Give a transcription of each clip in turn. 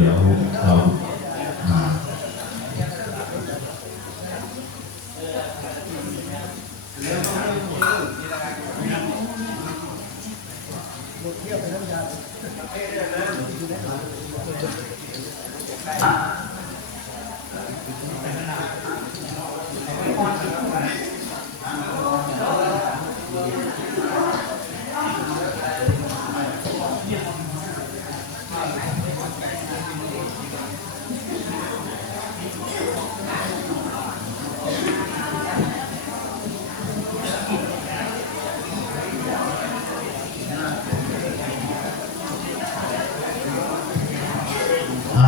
เดี๋ยวเราม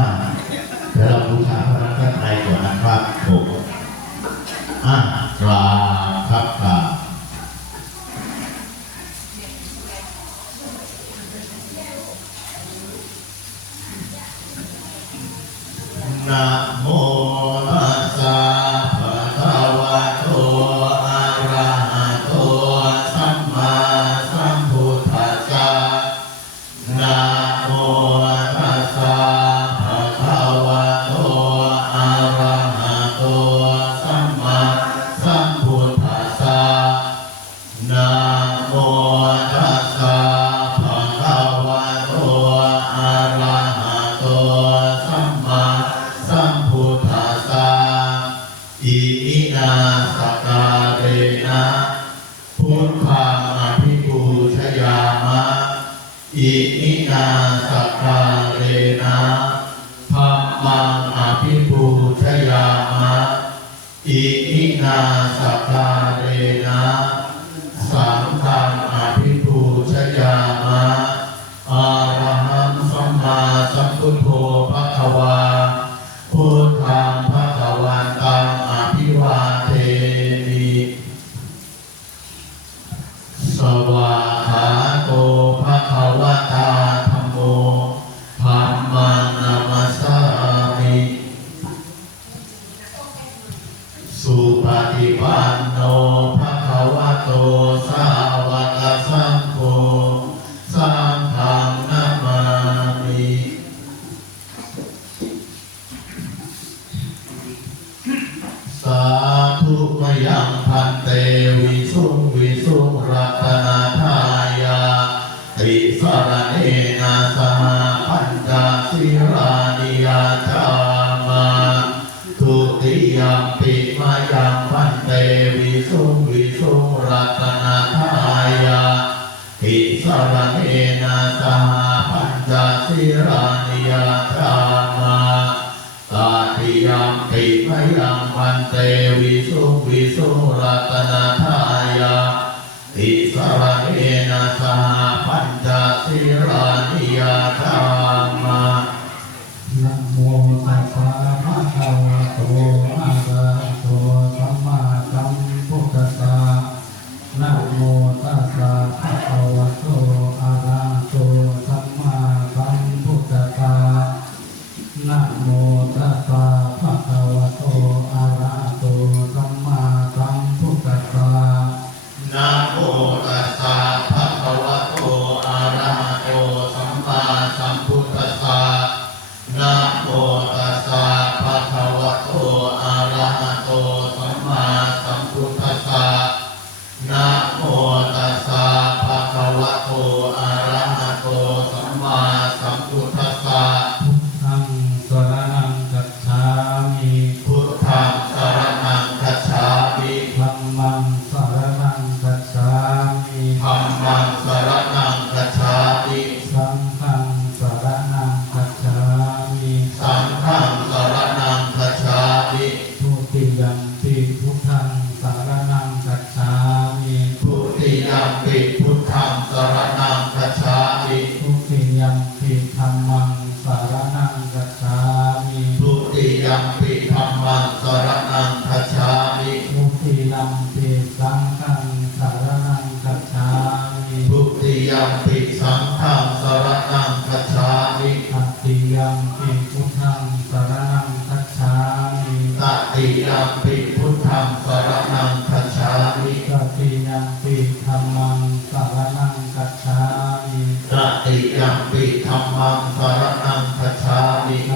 าเดี๋ยวเราบูชาพระรัตนตรัยก่อนนะครับผมกราบครับกราบนะโมตัสสะภะคะวะโตอะระหะโตสัมมาสัมพุทธัสสะนะโมตัสสะภะคะวะโตอะระหะโตสัมมาสัมพุทธัสสะนะโมตัสสะภะคะวะโตอะระหะโตสัมมาสัมพุทธัสสะอิมินาสการเรนะพุทธังอภิปูชยามะอิมินาสการเรนะธัมมังอภิปูชยามะอิมินาสการเรนะสังฆังอภิปูชยามะอะระหังสัมมาสัมพุทโธภควาพุทธังภควันตังอภิวาเทมิสวากขาโตภควตาธัมโมธัมมังนามัสสามิสุปฏิปันโนภควโตสาวกสังโฆสังฆังนามามิสาธุมยังพันเตวิสุงวิสุงรัตนาทายาติสรณเนนะสหปัญจศีรานิยาจามาทุติยัมปิมายังพันเตวิสุงวิสุงรัตนาทายาติสรณเนนะสหปัญจศีรานิยาจามาตาติยัมปิมายังพันเตวิสุงวิสุงรัตนาทายาติสรณเนนะสหปัญจศีรานิยาจามานะโมตัสสะภะคะวะโตอะระหะโตสัมมาสัมพุทธัสสะนะโมตัสสะภะคะวะโตอะระหะโตสัมมาสัมพุทธัสสะนะโมตัสสะภะคะวะโตอะระหะโตสัมมาสัมพุทธัสสะนะโมตัสสะภะคะวะโตอะระหะโตสัมมาสัมพุทธัสสะนะโมตัสสะภะคะวะโตอะระหะโตสัมมาสัมพุทธัสสะนะโมตัสสะภะคะวะโตอะระหะโตสัมมาสัมพุทธัสสะธังสรณังคัจฉามิ พุทธังสรณังคัจฉามิ ธัมมังสรณังคัจฉามิ ธัมมังสรณังคัจฉามิ สังฆังสรณังคัจฉามิ สังฆังสรณังคัจฉามิ ทุติยัมปิพุทธังสรณังคัจฉามิ ทุติยัมปิพุทธังสรณังคัจฉามิ ทุติยัมปิธัมมังสรณังคัจฉามิ ทุติยัมปิธัมมังสรณังคัจฉามิ ทุติยัมปิสังฆังสรณังคัจฉามิ ทุติยัมปิสังฆังสรณังคัจฉามิ ตติยัมปิพุทธังสรณังคัจฉามิ ตติยัมปิพุทธังสรณังคัจฉามิ ตติยัมปิธัมมังสรณังคัจฉามิ ตติยัมปิธัมมังสรณังคัจฉามิ ต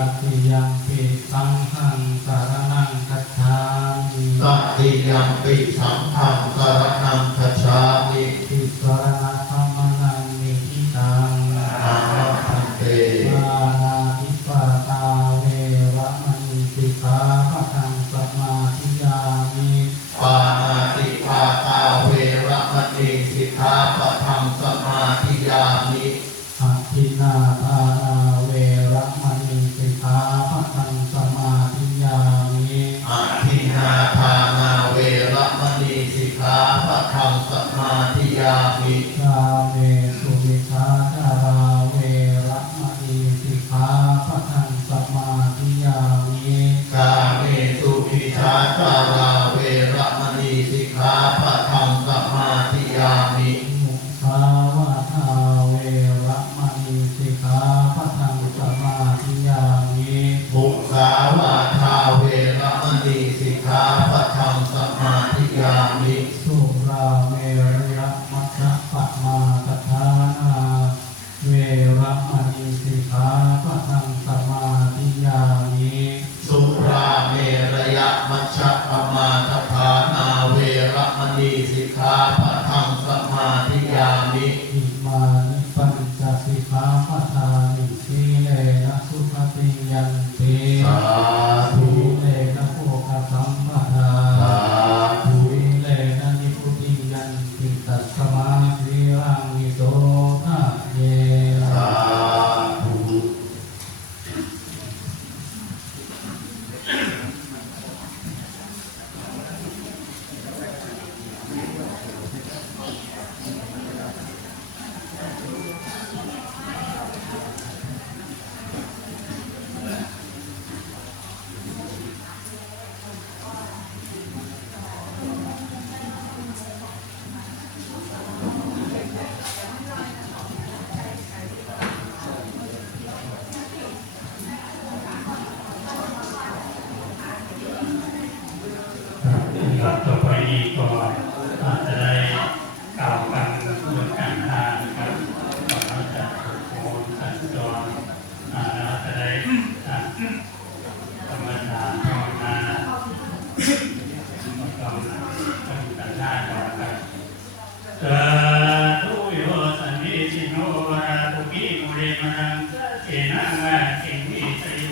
เจนะมาสิงหิสโย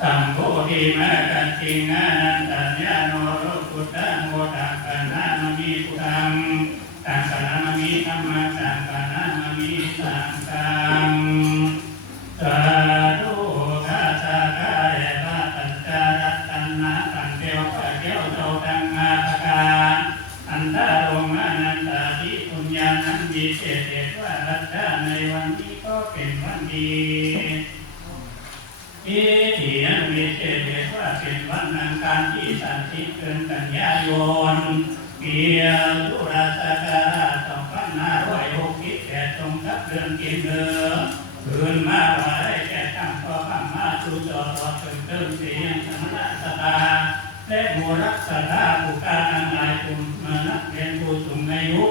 สัมโพธิมากันติงานันตัญญาโนโรกุตตะโมตังกันนามามิพุทธังตังกันนามามิธัมมังตังกันนามามิสังฆังสาธุทัสสะกายะตัจจารัตตันนะตันเทวะเจ้าโตตังอาภกาอันตาโรมานันตาภิปุญญานันวิเศษเดชว่ารัตถะในวันนี้ก็เป็นวันดีที่ยังวิเศษเดชว่าเป็นวันอังคารที่30เดือนกันยายนปีตุลาศักราช2568ตรงกับเดือนกินเดือนคืนมาว่าได้แก่ตั้งต่อข้ามมาสู่จอต่อถึงเติมเสียงสมณะสตาและโมรักษาผู้การทั้งหลายคุณมานักเรียนผู้สูงอายุ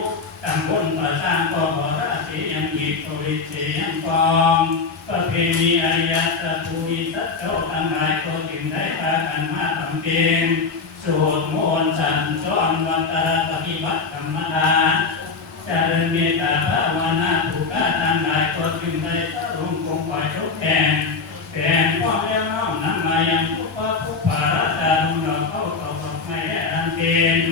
ตำบลประสานก็ขอราศียังหยิบโพลิเสียงกองประเพณีอริยสัจภูมิสัจเจ้าทั้งหลายก็จึงได้พากันมาทำเป็นสวดมนต์สันซ้อนวัตรปฏิบัติธรรมดาเจริญเมตตาภาวนาผู้การทั้งหลายก็จึงได้สรุปคงไว้ทุกแห่งแต่พ่อแม่น้องนั้นมายังผู้ป่าผู้ป่าราชาลุงเราเข้าไม่ได้รังเกณฑ์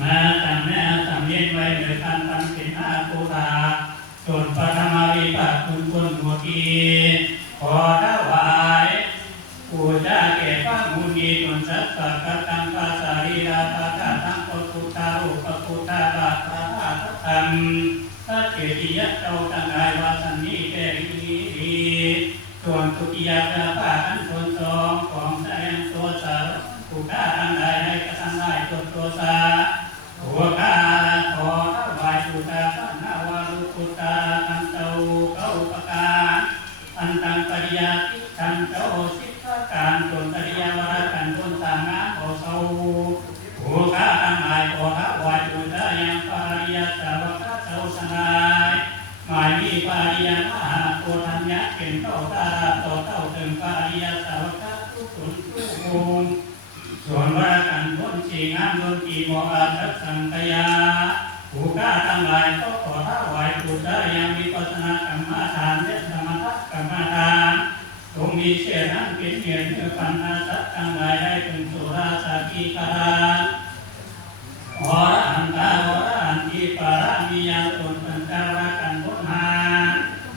มาทำแม่ทำเย็นไว้โดยการทำเป็นอาภูตาจนปฐมาวิปัสสคุณคนหัวกีขอถวายปูชาแก่พระมุนีตนสัตตะกัตตังภาษารีราภาษาทั้งปพุทธารูปพุทธาบาทพระธรรมพระเจติยะเจ้าตั้งหลายวาสันนี้แก่ดีส่วนทุติยะพระภาคอันคนสองของแสดงตัวสารผู้ฆ่าทั้งหลายให้กระทำลายตัวสาผู้ฆ่าขอถวายปูชาพระนาวารุปุตตาทันเจ้าเก้าประการอันตังปริยาติทันเจ้าสิทธการจนปริยาวรกันจนต่างงานขอเศร้าผู้ฆ่าทั้งหลายขอถวายปูชายังปริยาสาวกเจ้าสลายหมายมีปริยามหาโพธัญญะเป็นเจ้าตาต่อเจ้าถึงปริยาสาวกทุกคนทุกองส่วนว่ากันพ้นสีงามดนตรีโมอาทัสังกยาผู้ฆ่าทั้งหลายก็ขอถวายปูชายังมีปัสนากรรมฐานและสมถกรรมฐานตรงมีเสียนั้นเป็นเหตุเมื่อปัญหาสัตว์ทั้งหลายได้เป็นสุราสากีกาอรหันตาวรหันติปารามิยังตนปัญจวัคคันพุทธา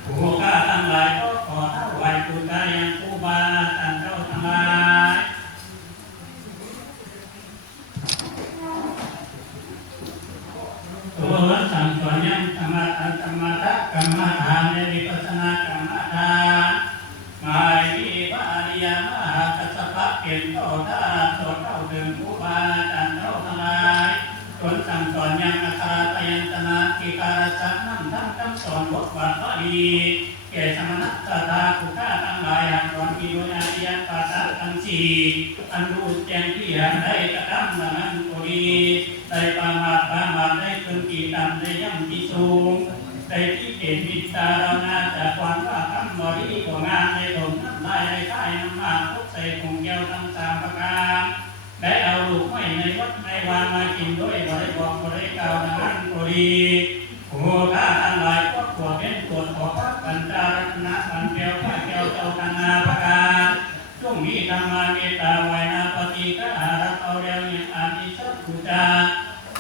ผู้ฆ่าทั้งหลายก็ขอถวายปูชายังครูบาท่านเจ้าทั้งหลายตัวสังสอนยังธรรมะธรรมะกรรมฐานในวิปัสสนากรรมฐานหมายมีพระอริยมหากัสสปะเป็นเจ้าท่าสอนเจ้าถึงครูบาอาจารย์เจ้าทั้งหลายจนสั่งสอนยังอาคาตยันตนากิการสักนั่งทั้งสอนบทบาทพระดีแก่สมณะสัตตาผู้ฆ่าทั้งหลายหันสอนกิโยนาริยปัสสะทั้งสี่อันรู้แจ้งที่หันได้กระทำนั้นก็ดีได้ประมาทได้เกินกี่ต่ำได้ย่ำที่สูงได้ที่เห็นวิจารณาจากความว่าคำบริกงานในหลงน้ำลายในค่ายน้ำมาทุกใส่คงเกี่ยวทั้งสามประการได้เอาลูกไม้ในวัดในวานมากินด้วยบริบอกบริกล่าวนั้นก็ดีโอ้ข้าทั้งหลายก็ตัวเป็นตัวขอพระปัญจรัตนะปัญเกียวพระเกียวเจ้าธนาประการช่วงนี้ธรรมาเมตตาไวนาปฏิกะอารัตเอาเรียวยังอาทิสัพพุจา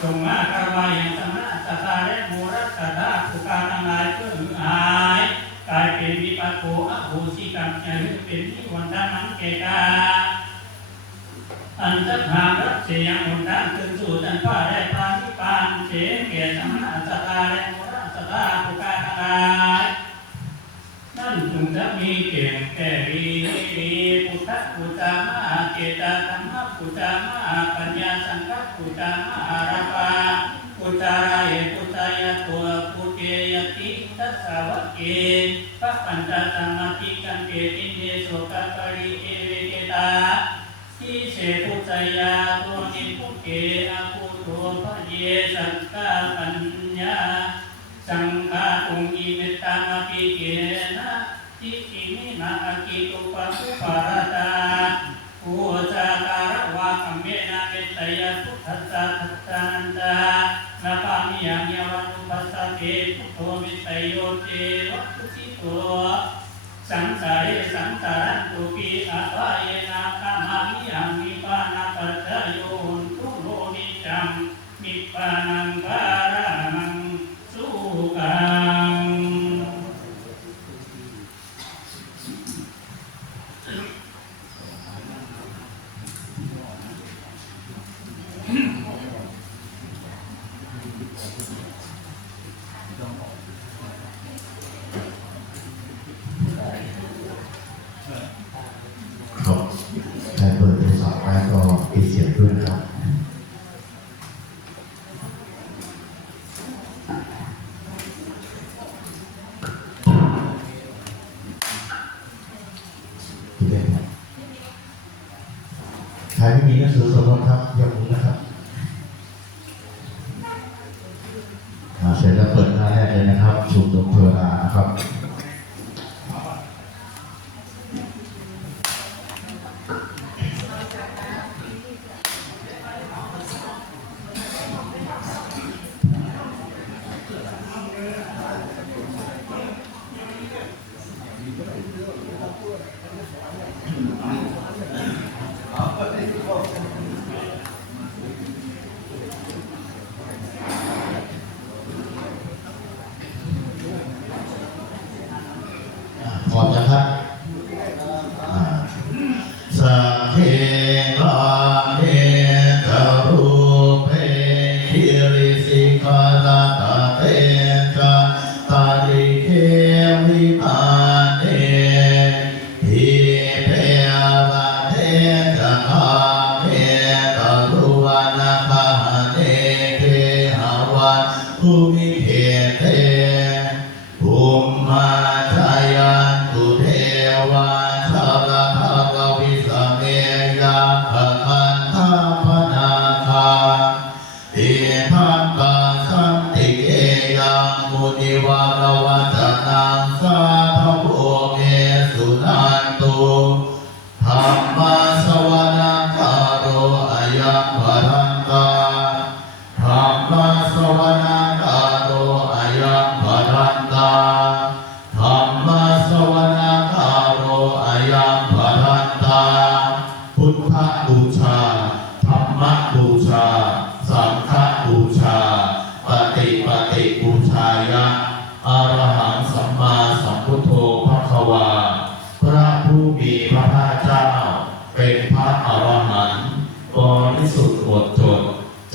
จงมาคารวะยังสมณะสัตตาและโมรัสตาผู้การทั้งหลายเพื่อหายกลายเป็นวิปัสโสอโหสิกรรมจะเป็นนิวันดานังเกกาอันจะหารักเสียงหนทางคืนสู่จันทร์ฟ้าได้ปานิพานเสียงเกียรติสมณะสัตตาและโมรัสตาผู้การทั้งหลายนั่นจึงจะมีเก่งแก่ดีพุทธปุจจามหาเกตาธรรมปุจจามหาปัญญาสังฆปุจจามหาราภาปุจจารายปุจจายตัวปุเกยติทัสสาวะเกพระปัญจสมาธิกันเกติเนโสกัปริเอเวเกตาที่เสปุจจายาตัวนิพุเกอาภูโตพระเยสังฆปัญญาสังฆาองค์อิเมตตามาปิเกนะทิกิมินาอากิตุปะสุปาราตาภูจาการวะคัมเมนะเมตตยาพุทธัสสะทัสสะนันตานาปามิยังยาวันุปัสสะเกพุทโธมิตโยเตวัตถุสิ ตัวสังสาริสังสารันตุกีอาภายนาคามามิยังมิปานาปัจจโยนทุโลนิจังมิปานังการานังสุขังครับใครเปิดโทรศัพท์ไว้ก็ปิดเสียงด้วยนะครับที่เล่นครับใครไม่มีหนังสือสมมติครับยกมือนะครับเสร็จแล้วเปิดหน้าแรกเลยนะครับชุมนุมเทวดานะครับพร้อมนะครับสัพเพกาเนตรูปเปหิริสิกาลาตาเตจะตาริเควิปาเนหิเปวะเทจะคาเมตรุวานาคาเนเทหาวะภูมิเขเตภูมิมาจายันตุเทวาชาระภากวิสเมยาภคันธาปนาคาเอภังกาสันติเกยังมุนิวารวัจนังสาธโภเมสุนันตุธรรมสวนาคาโรอายังภรันตาธรรมสวนาคาโรอายังภรันตาธรรมสวนาคาโรอายังภรันตาพุทธบูชาธรรมบูชาสังฆบูชาปฏิบูชายะอรหังสัมมาสัมพุทโธภควาพระผู้มีพระภาคเจ้าเป็นพระอรหันต์บริสุทธิ์หมดจด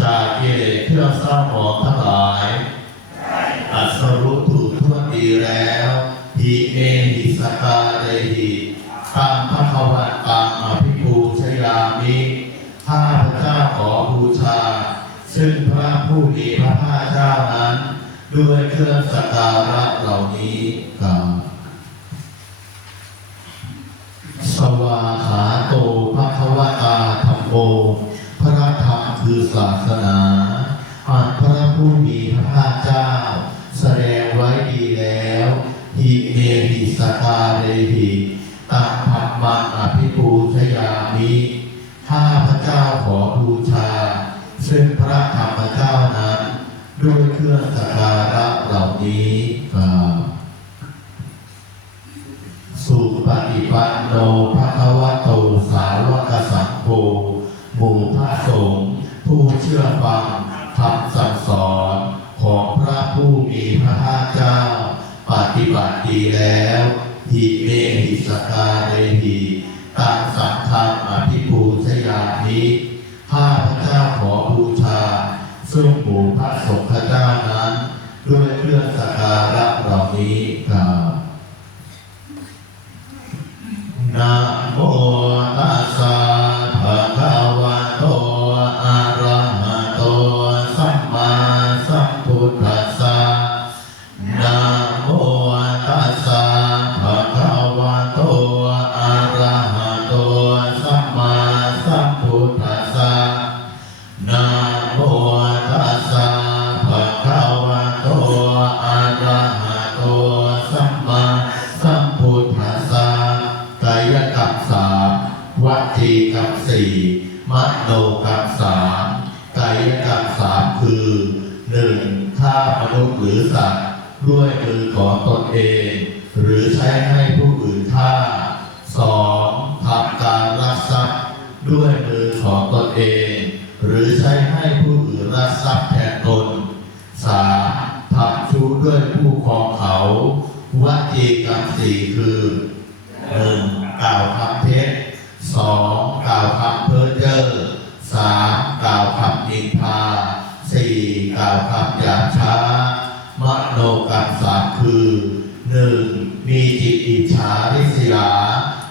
จากกิเลสเครื่องเศร้าหมองทั้งหลายอัสรุถูกทั่วดีแล้วหิเมหิสกาเรหิตังภควตังอภิปูชยามิข้าพเจ้าขอบูชาซึ่งพระผู้มีพระภาคเจ้านั้นด้วยเครื่องสักการะเหล่านี้กล่าวสวาขาโตภควตาธัมโมพระธรรมคือศาสนาอันพระผู้มีพระภาคเจ้าแสดงไว้ดีแล้วหิเมหิสกาเรหิตังธัมมังอภิปูชยามิข้าพเจ้าขอบูชาซึ่งพระธรรมเจ้านั้นด้วยเครื่องสักการะเหล่านี้กล่าวสุปฏิปันโนภควโตสาวกสังโฆหมู่พระสงฆ์ผู้เชื่อฟังคำสั่งสอนของพระผู้มีพระภาคเจ้าปฏิบัติดีแล้วหิเมหิสกาเรหิตังสังฆังอภิปูชยามิข้าพเจ้าขอบูชาซึ่งหมู่พระสงฆ์เจ้านั้นด้วยเครื่องสักการะเหล่านี้กล่าวนะโมตัสสะภะคะวะโตอะระหะโตสัมมาสัมพุทธัสสะนะโมตัสสะภะคะวะโตอะระหะโตสัมมาสัมพุทธัสสะนะโมตัสสะภะคะวะโตอะระหะโตสัมมาสัมพุทธัสสะกายกรรมสามวจีกรรมสี่มโนกรรมสามกายกรรมสามคือหนึ่งฆ่ามนุษย์หรือสัตว์ด้วยมือของตนเองหรือ ทรัพย์แทนตน 3. ทำชู้ด้วยผู้ครองเขาวจีกรรม 4 คือ 1. กล่าวคำเท็จ 2. กล่าวคำเพ้อเจ้อ 3. กล่าวคำนินทา 4. กล่าวคำหยาบช้ามโนกรรม 3 คือ 1. มีจิตอิจฉาริษยา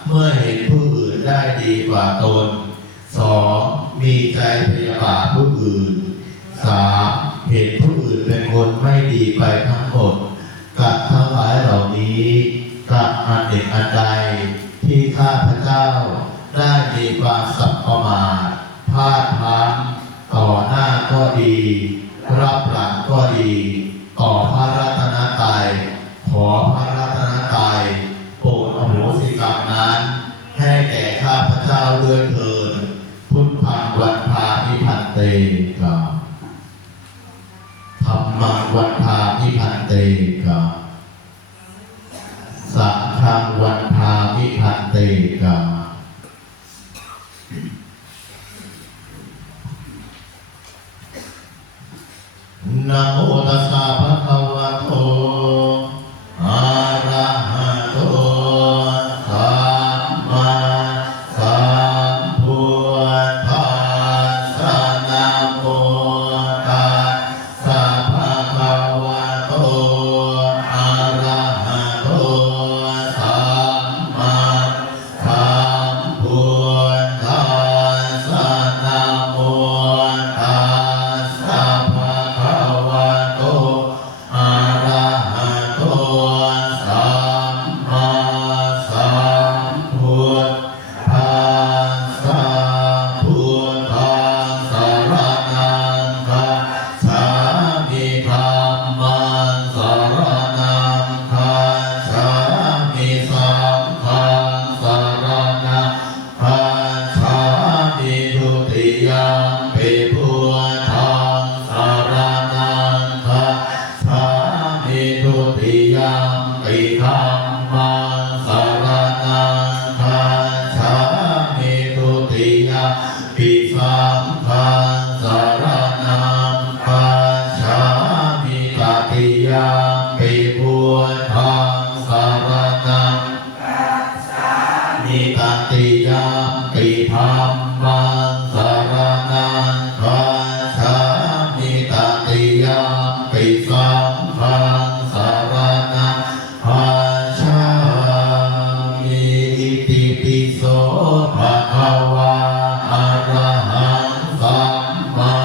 เมื่อเห็นผู้อื่นได้ดีกว่าตน 2. มีใจพยาบาทผู้อื่น 3. เห็นผู้อื่นเป็นคนไม่ดีไปทั้งหมดกับทั้งหลายเหล่านี้กับอันหนึ่งอันใดที่ข้าพเจ้าได้มีความสัมประมาทพลาดพลั้งต่อหน้าก็ดีรับหลังก็ดีต่อพระรัตนตรัยขอพระรัตนตรัยโปรดอโหสิกรรมนั้นให้แก่ข้าพเจ้าด้วยเถิดพุทธังวันภามิพันเตกาธัมมังวันภามิพันเตกาสังฆังวันภามิพันเตกานะโมตัสสะภะคะวะโตอะระหะโตสัมมาสัมพุทธัสสะนะโมตัสสะภะคะวะโตอะระหะโตสัมมาสัมพุทธัสสะนะโมตัสสะภะคะวะโตอะระหะโตสัมมาสัมพุทธัสสะพุทธังสรณังคัจฉามิธัมมังสรณังคัจฉามิสังฆังสรณังคัจฉามิทุติยัมปิพุทธังสรณังคัจฉามิทุติยัมปิธัมมังสรณังคัจฉามิทุติยัมปิสังฆังสรณังคัจฉามิตติยัมปิพุทธังสรณังนิตติยัมปิธัมมังสรณังคัจฉามิตติยัมปิสังฆังสรณังคัจฉามิอิติปิโสภะคะวะอะระหังสัมมา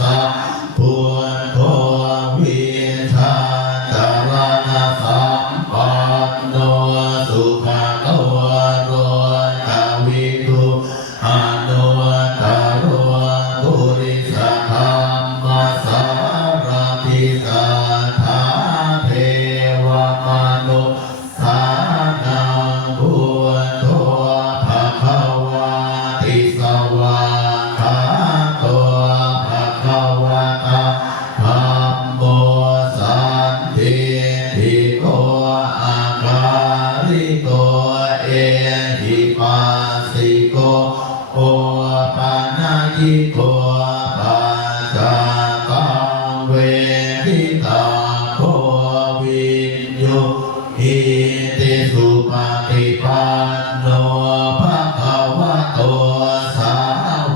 สัมพุทโธวิชาจารณะสัมปันโนสุขโตโรจาวิทุอนุตตโรปุริสธรรมสารติสัทธาเทวมนุษย์สานังพุทโธภะคะวะติสวาคาโตภะคะวะตะธัมโมสันทิฏฐิโกอาการิโกเอหิปัสสิโกโอปานายิโกปัจจกังเวทิตาโควินโยหิติสุปฏิปันโนภะคะวะโตสา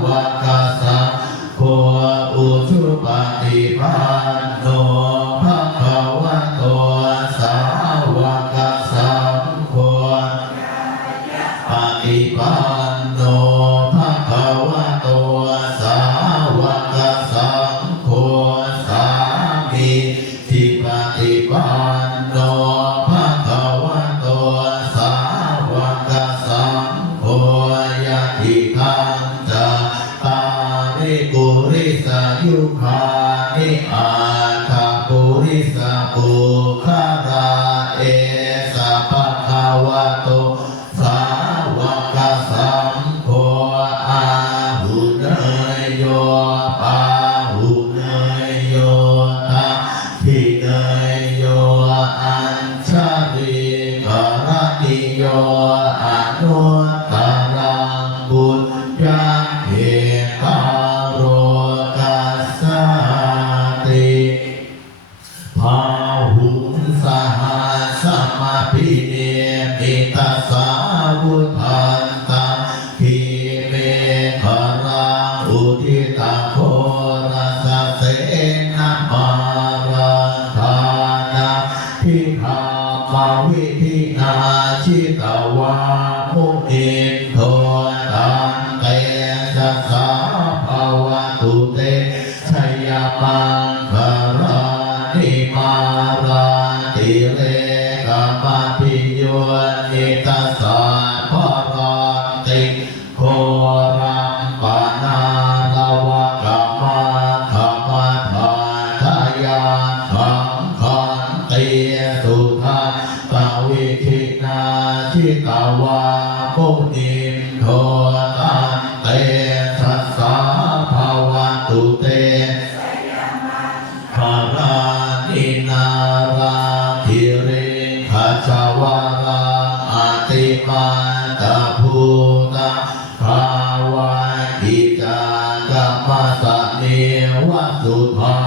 วกสังโฆอุชุปฏิปันโนภะคะวะโตสาวกสังโฆปฏิปันโนภะคะวะโตสาวกสังโฆสามิทิปฏิปันโนภะคะวะโตสาวกสังโฆยะติทังจะตาริปุริสายุคานิอาคาปุริสาปุคาราเอสะภะคะวะโตสาวกสังโฆอาหุเนยโยปาหุเนยโยทาทิเนยโยอัญชริกรณิโยอนุตตรังบุญญาเหตาโรกัสสะ ตัสสะพุทธันตังทิเมขรังอุทิตาโครัสเสนะมารังทานาทิธามาวิธินาชิตวามุนินโทตันเตสัสสะภาวะตุเตชยมังคารานิมาราติเรกามาพิโยนิตัสสะภารันติโครัมปนาลวะกามาขมาทาทายาขังขันติสุทัสตวิคินาชิตาวามุนินโทตันเตสัสสะภาวะตุเตภารานินาราธิเรขัจวาราอาติมาตาภูตาภาวะกิจากรรมสเนวสุภา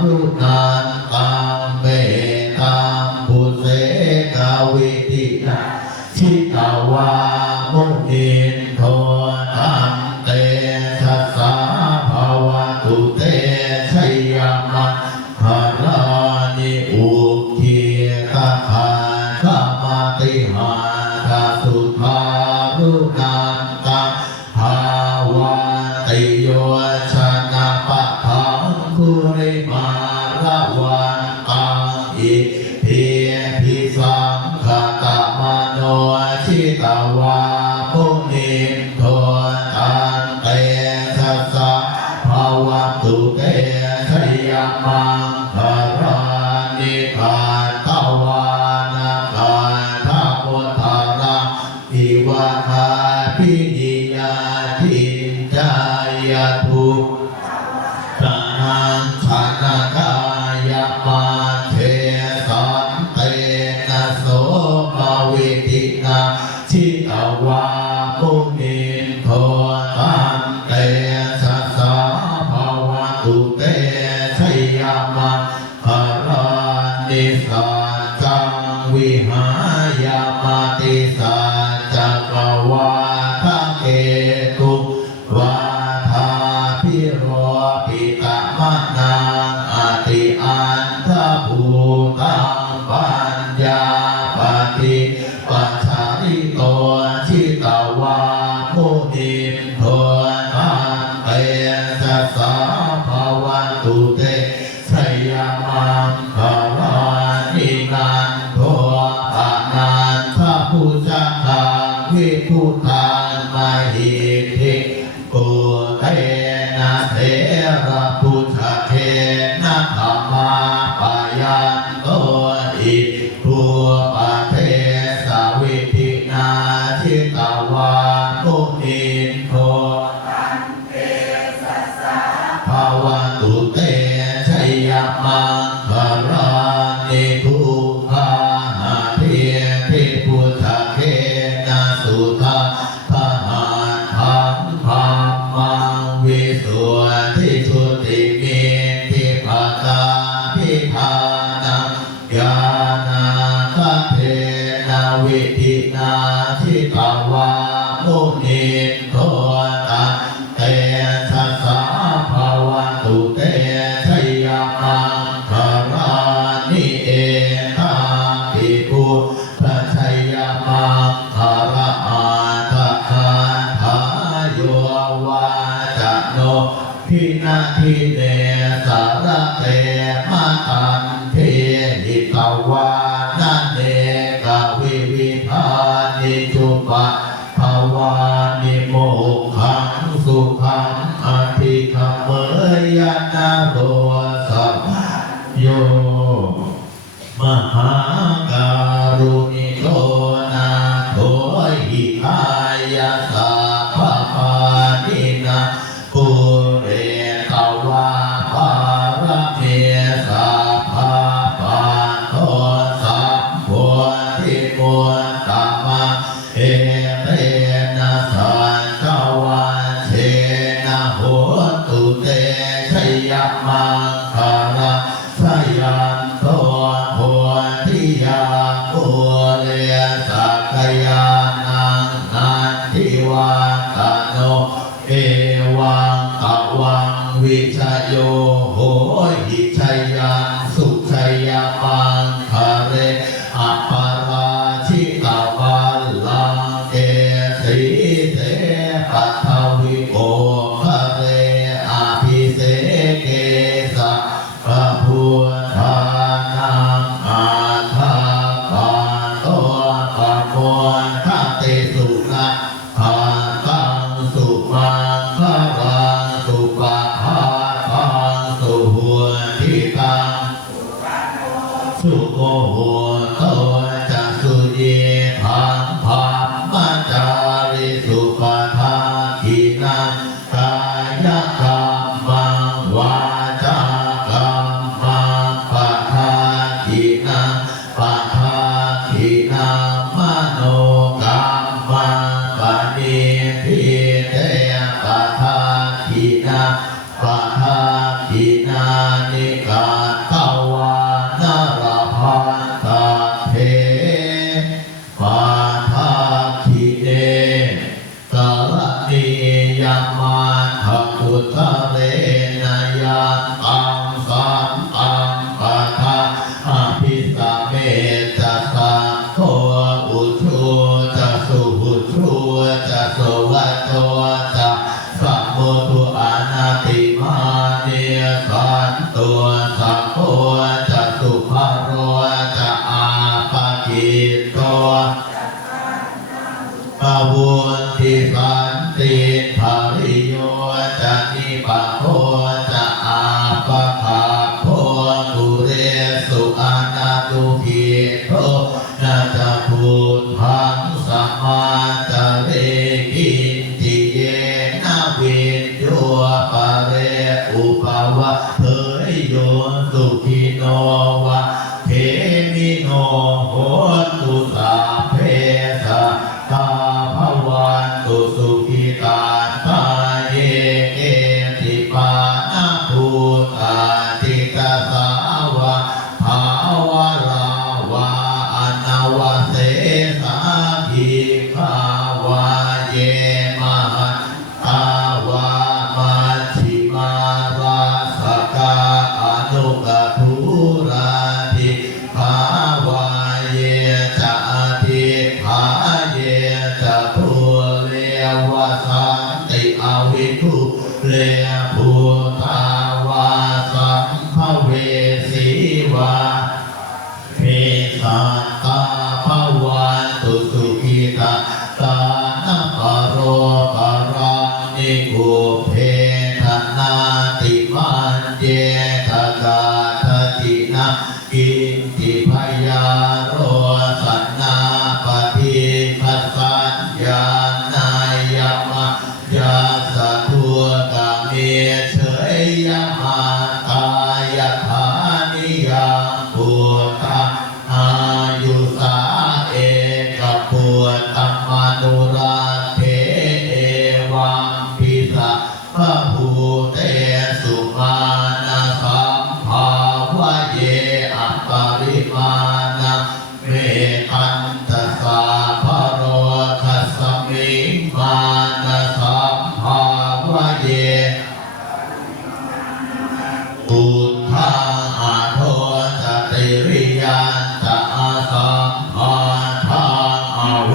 รุนันตังเมตังปุเสกวิตินาชิตาวามุนินโทตันเตสัสสะภาวะตุเตชยมังคารานิอุคิตาคาสมาติหาทาสุภารุนันตังภาวะติโยชนะปะทังคุริมาระวันตังอิภิพิสังขตมโนชิตาวามุนินโทตันเตสัสสะภาวะตุเตชยมังคารานิทานตวานาคาทามุทาราอิวะคาปิญิยาทินจายาทุตานังชนากายมาเทสันเตนะโสมาวิตินาชิตาวามุนินโทตันเตสัสสะภาวะตุเตชยมังคารานิสัจจังวิหายามาติสัจจักวาทะเกตุวาทาพิโรปิตมะนังอติอันทภูตังปัญญาปฏิปัจฉาริโตชิตาวามุนินโทตันเตสัสสะภาวะตุเตชยมังคารานินันโทอนันทภูจักขังวิพุทธังมหิทธิปุเตนะเถระพุทธเทนะธรรมาปายันโตอิภูปะเทสาวิธินาชิตาวามุนินโทภาวะตุเตชยมังคารานิทุกขานาเทพิพุทธเทนะสุทาทหารพังพัมมังวิสุทธิชุติเมธิปตาพิธานังญาณาคเทนะวิธินาทิตาวามุนินโทตันเตสัสสะภาวะตุเตชยมังคารานิเอตาภิพุทธชยมังคาราอาตคาทายโยวาจะโนพินาทิเนสารเตมาตันเทหิตวานาเนกวิวิธานิจุปะภาวานิโมกขังสุขังอธิขเมยนาโรสัพโยมหาการุณิโกนาโถหิทายาสาภาปานินาปุเรตวาภารเมสาภาปาโทสัมโพธิมุตตมะเอเต ทัตติสุนะภาตังสุมังคลังสุปะภาตังสุหัวทิตังสุโกโหโตจักสุเยธังภัมมัจจาริสุปะทาคินังกายกรรมังวาจากรรมังปะทาคินังปะทาคินังมโนกรรมังปณิทิเตปะทาคินังปะทาคินานิกาตวานรพันตเทปะทาคิเนกรณียมาทัพุทธเรนยันตังสันตังปะทาอภิสเมจัสสะโทอุชุจัสสุหุชุจัสสวัตโตจัสสัมโมทุอานาติมาเนสันตัวสัพโพจัสสุภโรจะอาปะกิตโตปวุติสันติภาริโยจะนิปะโพจะอาปะภาโพตุเรสุอานาตุขิโตนาจะพูดพังสัมมาจาเรกินติเยนะวินโยปะเรอุปวะเผยโยสุขิโนวะเทมิโนโหตุสาเพสะตาภวันตุสุขิตาตาเยเกติปานะภูตาติตาสาวะภาวะลาวะอนาวะเสสาภิภาวะเยมหันตาวะมัชฌิมาราสกาอนุกทุราธิภาวะเยจะทิภาเยจะทุเลวะสันติอวิทุเลภูตาวาสัมภเวสีวาเมสัตตาภวันตุสุขิตาตานะปโรปรังนิกุเพทนาติมันเยทกาทตินะกินติพยาโรสันนาปฏิคัสสัญญานายมะยาสะทัวกะเมเฉยยมาตายฐานิยังปุตตะอายุสาเอกปุตตมนุราเทเอวังพิสะพะภูเตสุมาณสัมภาวะเยอัปปริมาณเมตันตสาภโรคัสสมิงมานะสัมภาวะเยพุทธังอาโทจติริยันจะอาสัมพันธังอเว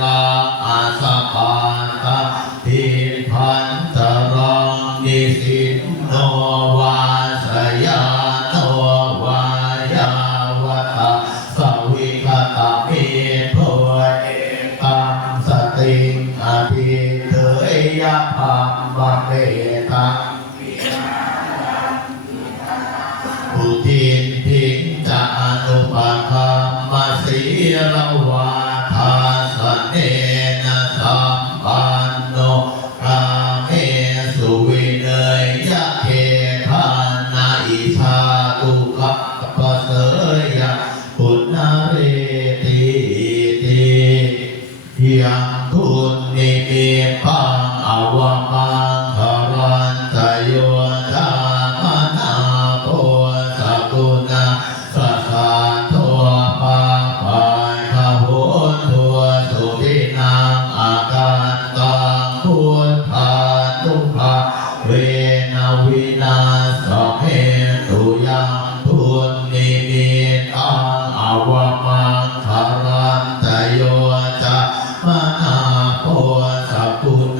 ราอาสปาตาทิพันตรังนิสินโนวาสยาโนวายาวตาสวิคตามิโพเอตังสติงอภิเถยภัมมะเมตังอุทินทิงจะอนุปคัมมสีลวาทาสเนนะสัมปันโนกาเมสุวิเนยยะเทธานาอิชาตุกัปปะเสยะปุณณเรติติยังทุนนิมิปังอวมังคารันตโยธามนาโพสกุณาสัสสะโทปะปายขโหทัวสุทินังอาการตังพุทธานุภาเวนะวินาสเมตุยังทุนนิมิตังอวมังคารันตโยจะมนาโพสกุณ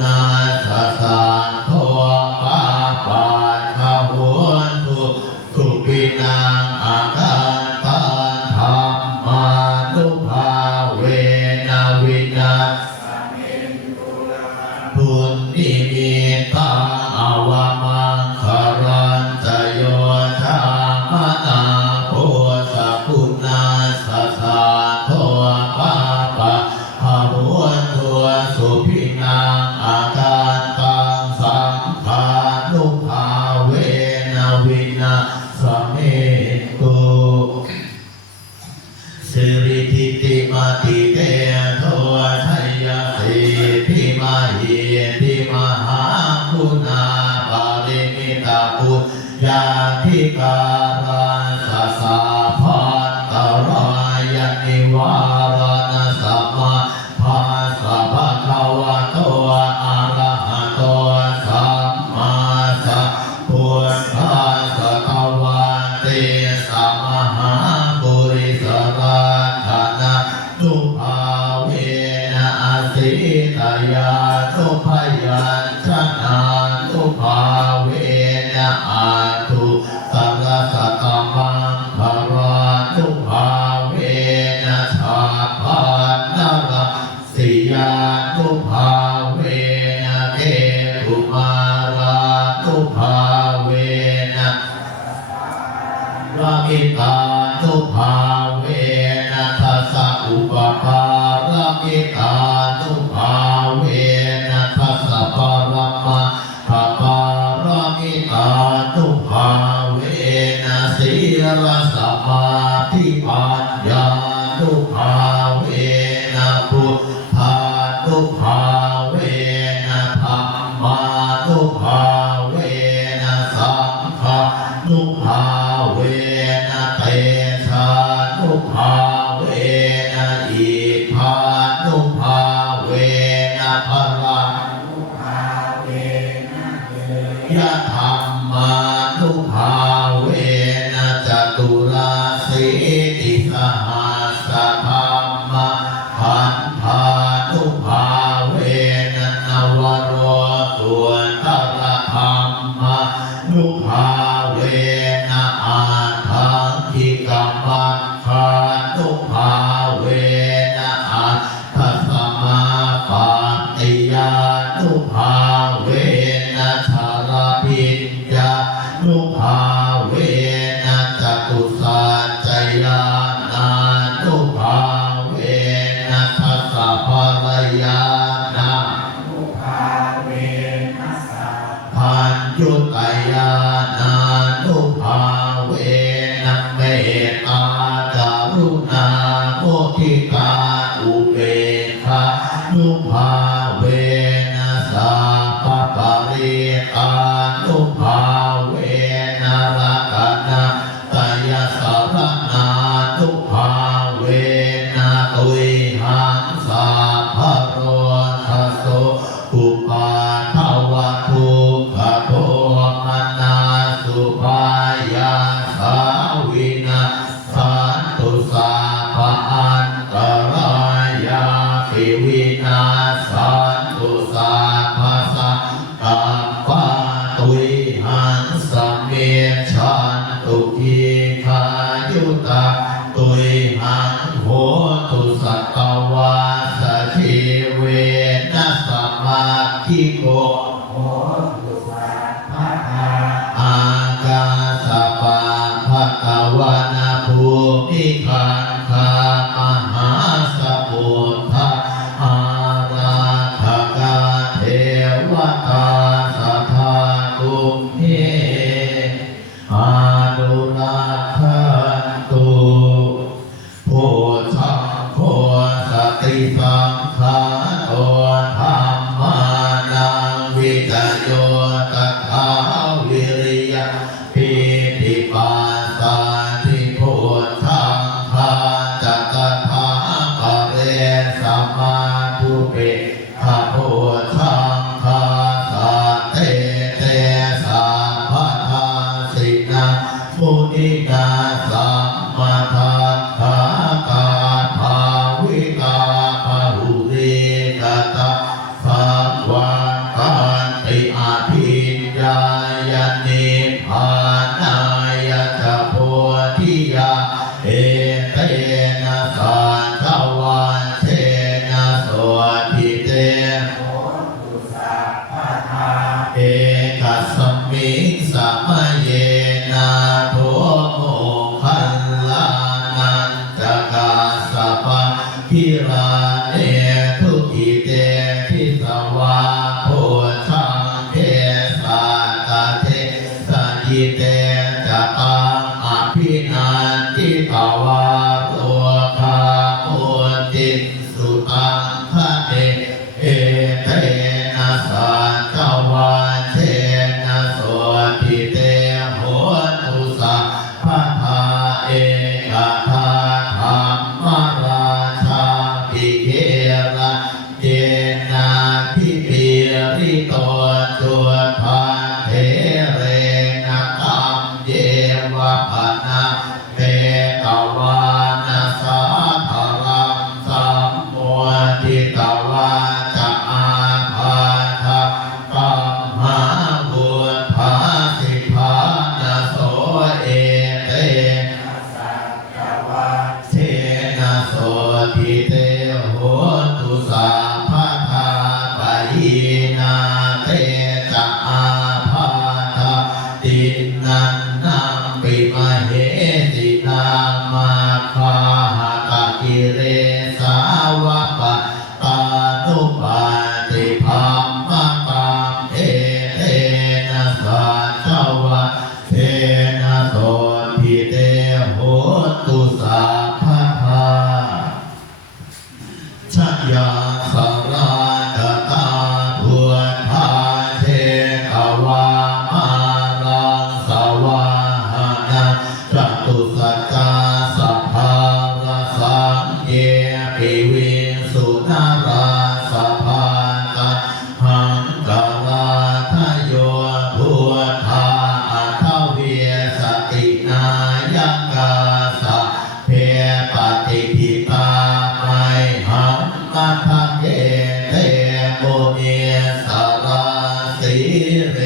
สีตายานุพยัญชนะนุภาเวนะอาตุสารสตมังภารานุภาเวนะชาพานรสิยานุภาเวนะเกตุมารานุภาเวนะรามิตานุภาเวนะทัสสะอุปปารามิตานุภาเวนะทัสสะปรมังภาปารามิตานุภาเวนะสีรสมาธิปัญญานุภาเวนะพุทธานุภาเวนะธัมมานุภาเวนะสังฆานุภาเวนะเตชะนุภาเวนะอิภานุภาเวนะพลังนุภาเวนะยะธรรมานุภาเวนะจตุราสีติสหัสสะธรรมขันธานุภาเวนะนวโรสุนทรธรรมนุภาเวนะอาทังคิกัมมัคคานุภาเวนะอัตถสมาปัตติยานุภาเวนะชาลพิญญานุภาเวนะจตุสัจจยานานุภาเวนะทัสสะภรยานานุภาเวนะสัพพัญญุตยานานุภาเวนะเมตตาจารุณาโมทิตาอุเบกขานุภาเวนะสัพพะปริตานุภาเวนะรัตนะตยสรณานุภาเวนะตุยหังสัพพะโรทัสโสอุปาทวะทุกขโทมนาสุภายาสาวินาสันตุสาภะอันตรายาปิวินาสันตุสาภะสังกัปปะตุยหังสเมชันตุกีขายุตาตุยหังโหตุสัตวาสชีเวนะสัมมาทิโกโหตุสัพพะทาอากาสปะภะคะวะนะภูมิคันธามหาสัพพุทธาอาราธกาเทวตาสัทธาตุมเหอานุรักขันตุโพชังโพสติสังขาโตธัมมานังวิจโยตถาวิริยปิติปัสสาธิโพชังคาจักถาปะเรสัมมาทุเปขะโพชังคาสัตเตเตสัพพะทาสินามุนินาสัมมาทัฏฐากาภาวิกาภาหุริกตาสังวันกันติอาภิญญายนิพพานายะจะโพธิยาเอเตนะสันทวันเทนะโสทิเตโหตุ วาจะอาภาทะกัมหาบุตภาสิภาณโสเอเตสัจวะเทนะโสทิเตโหตุสาภาทาปะหินาเตจะอาภาทะตินันนังปิมเหสินามาคาหะตะกิเลสาวะปะตานุปาติภามัตตังเอเตนะสัจวะเทนะโสทิเตโหตุสาภาทาชยาสราตตาพุทธาเทกวามารังสวาหานะจตุสัจจาสัพพะราสังเยปิวิสุนาราสัพพะตะหังกาลาทโยพุทธาอัทเวียสตินายังกาสะเพปฏิทิตาไมหังมัทเยเตโมเนสาราสีเร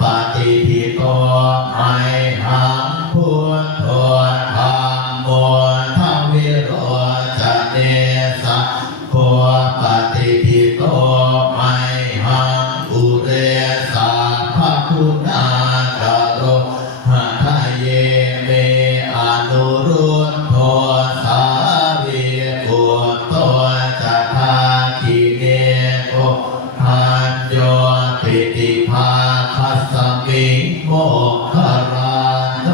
ปฏิทิโตไมหังพุทโธธรรมโมทวิโรจเนสะโคปฏิทิโตไมหังอุเรสาภคุณากโรหะทะเยเมอนุรุตโทสาวิปุตโตจัตถาคิเนโกพันโยปิติภาคัสสมิโมคาราโน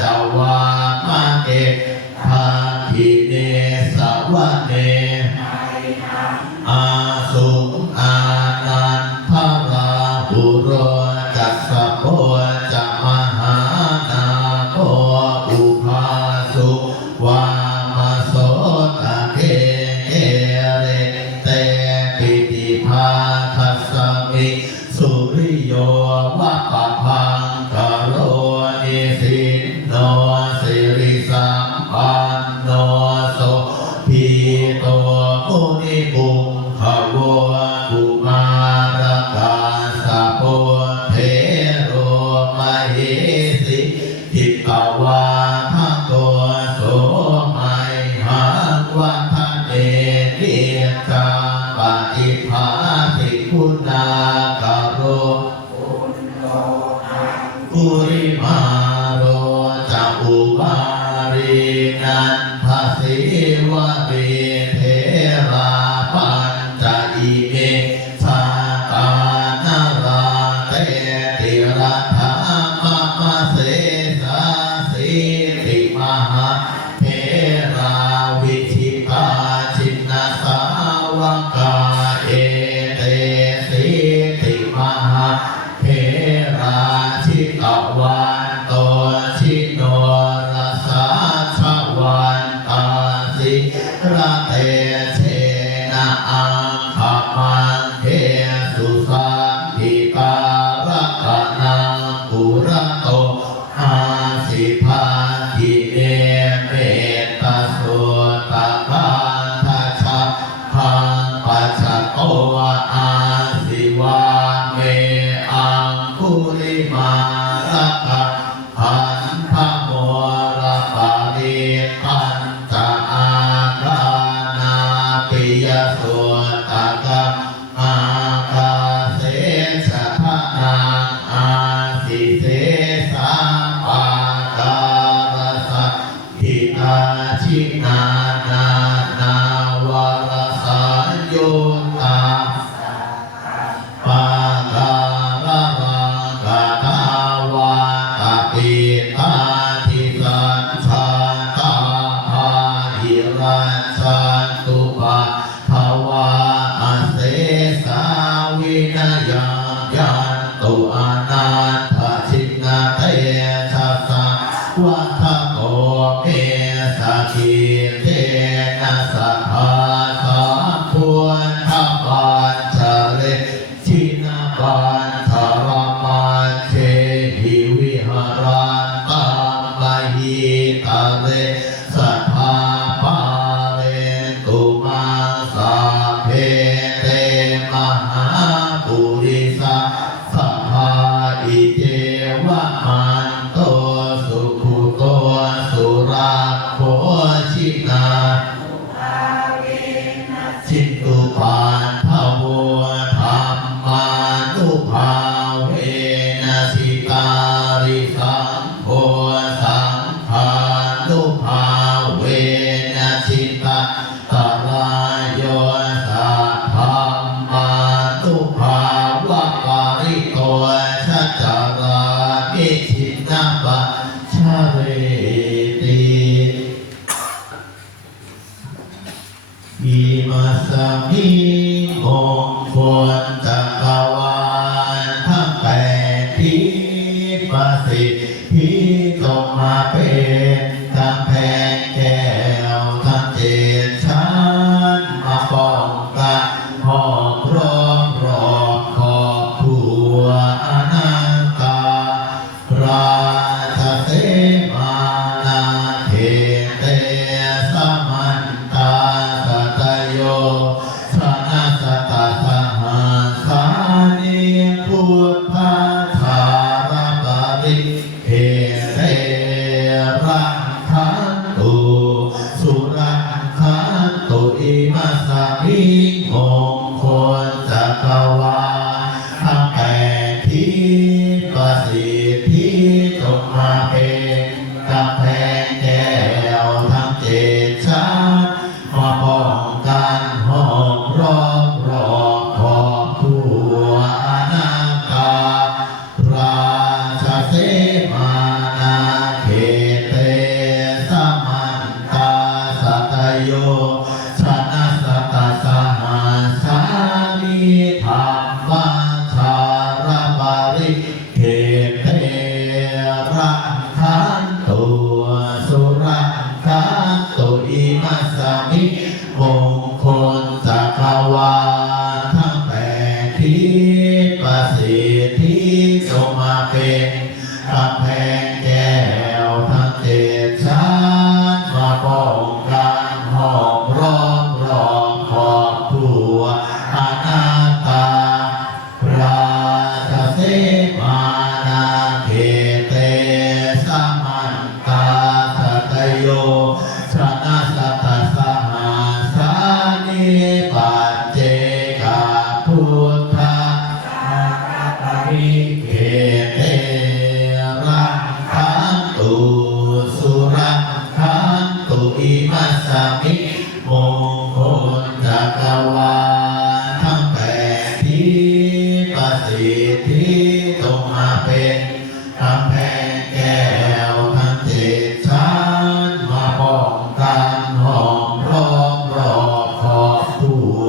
จาวามะเกภาคิเนสวะเนอาสุอานันทราหุโรจัสสะโพจะมหานาโคอุภาสุวามโสตะเกเกเรเตปิติภาคัสสมิสุริโยวะปะพังกโรนิสินโนสิริสัมปันโนโสภิโตมุนิบุงขโวกุมารกาสะโพเทโรมเหสิทิกวาทะโตโสมัยหังวัฒเนเนจังปฏิภาสิคุณากโรปุริมาโรจะอุบารินันทสิวะเรเทราปัญจอิเมสาตานาราเตติระธามะมะเสสาสิติมหาเทราวิชิตาชินสาวกาเอเตสิติมหาเทราชิตวันโตชิโนรสาชวันตาสิระเตเชนะอังขมังเทสุสันติการะกะนังปุระโตอาสิภาทิเนเมตตาโสตคันทัชชะพังปัจจโตอาสิวาเมอังคุริมารักะพันธโมระปาริปัญจอาคานาปิยโสตกะอาคาเสชะทะนังอาสิเสสาปาการสัทธิอาชินานา นาวรสัญโยตาปาการังกตาวาตปิตาทิสัญชาตาภาหิรัญชันตุปะภวาอเสสาวินยังยันตุอนันทชินาเตชะสะวัฏโกเมสกิเตนะสัทธาสัมพุทธปัญจเรชินาปัญชรมันเทหิวิหารันตัมมหิตาเรสัทธาปาเรนตุมังสัพเพ นทโวธรรมานุภาเวนะสิตาริสังโฆสังฆานุภาเวนะสิตาตรายโยสัทธัมมานุภาวะปาริโตชัจจารามิชินนาปัจฉเรติอิมัสสมิมงคลจักรวาลทั้งแปดทิศประสิทธิจงมาเป็นกำแพงแก้วทั้งเจ็ดชั้นมาป้องกันห้อมล้อมรอบขอบทั่วอนันตาราชเสมานาเทเตสมันตาสัตโยสนัสตาสหัสสานิพุทธาชารบริเอเตรังคันตุสุรังคันตุอิมัสสมิมงคลจักรวาลทั้งแปดทิศประสิทธิจงมาเป็นกำแพงแก้วทั้งเจ็ดชั้นมาป้องกันห้อมล้อมรอบขอบทั่วอนันตาราชเสมานาเขเตสมันตาสัตโยชนะสตาสหัสสานิธรรมชารบริเขเตรังคันตุสุรังคันตุอิมัสสมิมงคลจักรวาลทั้งแปดทิศประสิทธิจงมาเป็นกำแพงแก้วทั้งเจ็ดชั้นมาป้องกันห้อมล้อมรอบขอบทั่วอนันตาราชเสมานาเขเตสมันตาสัตโยชนะสตาสหัสสานิปัจเจกพุทธาปริเขเตรังคันตุสุรังคันตุอิมัสสมิมงคลจักรวาลทั้งแปดทิศประสิทธิจงมาเป็นกำแพงแก้วทั้งเจ็ดชั้นมาป้องกันห้อมล้อมรอบขอบทั่ว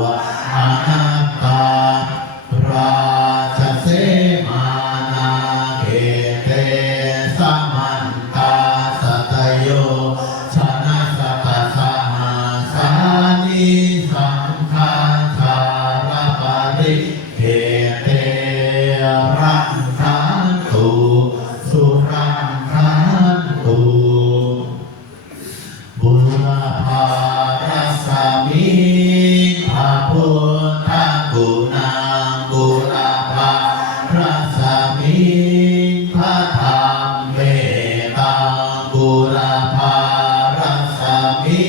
อนันตาราชเสมานาเขเตสมันตาสัตโยชนะสตาสหัสสานิสังฆาชารบริเขเตรังคันตุสุรังคันตุบุรพารัสสมิภาพุทธกุณังบุรพารัสสมิพระธรรมเมตตังบุรพารัสสมิ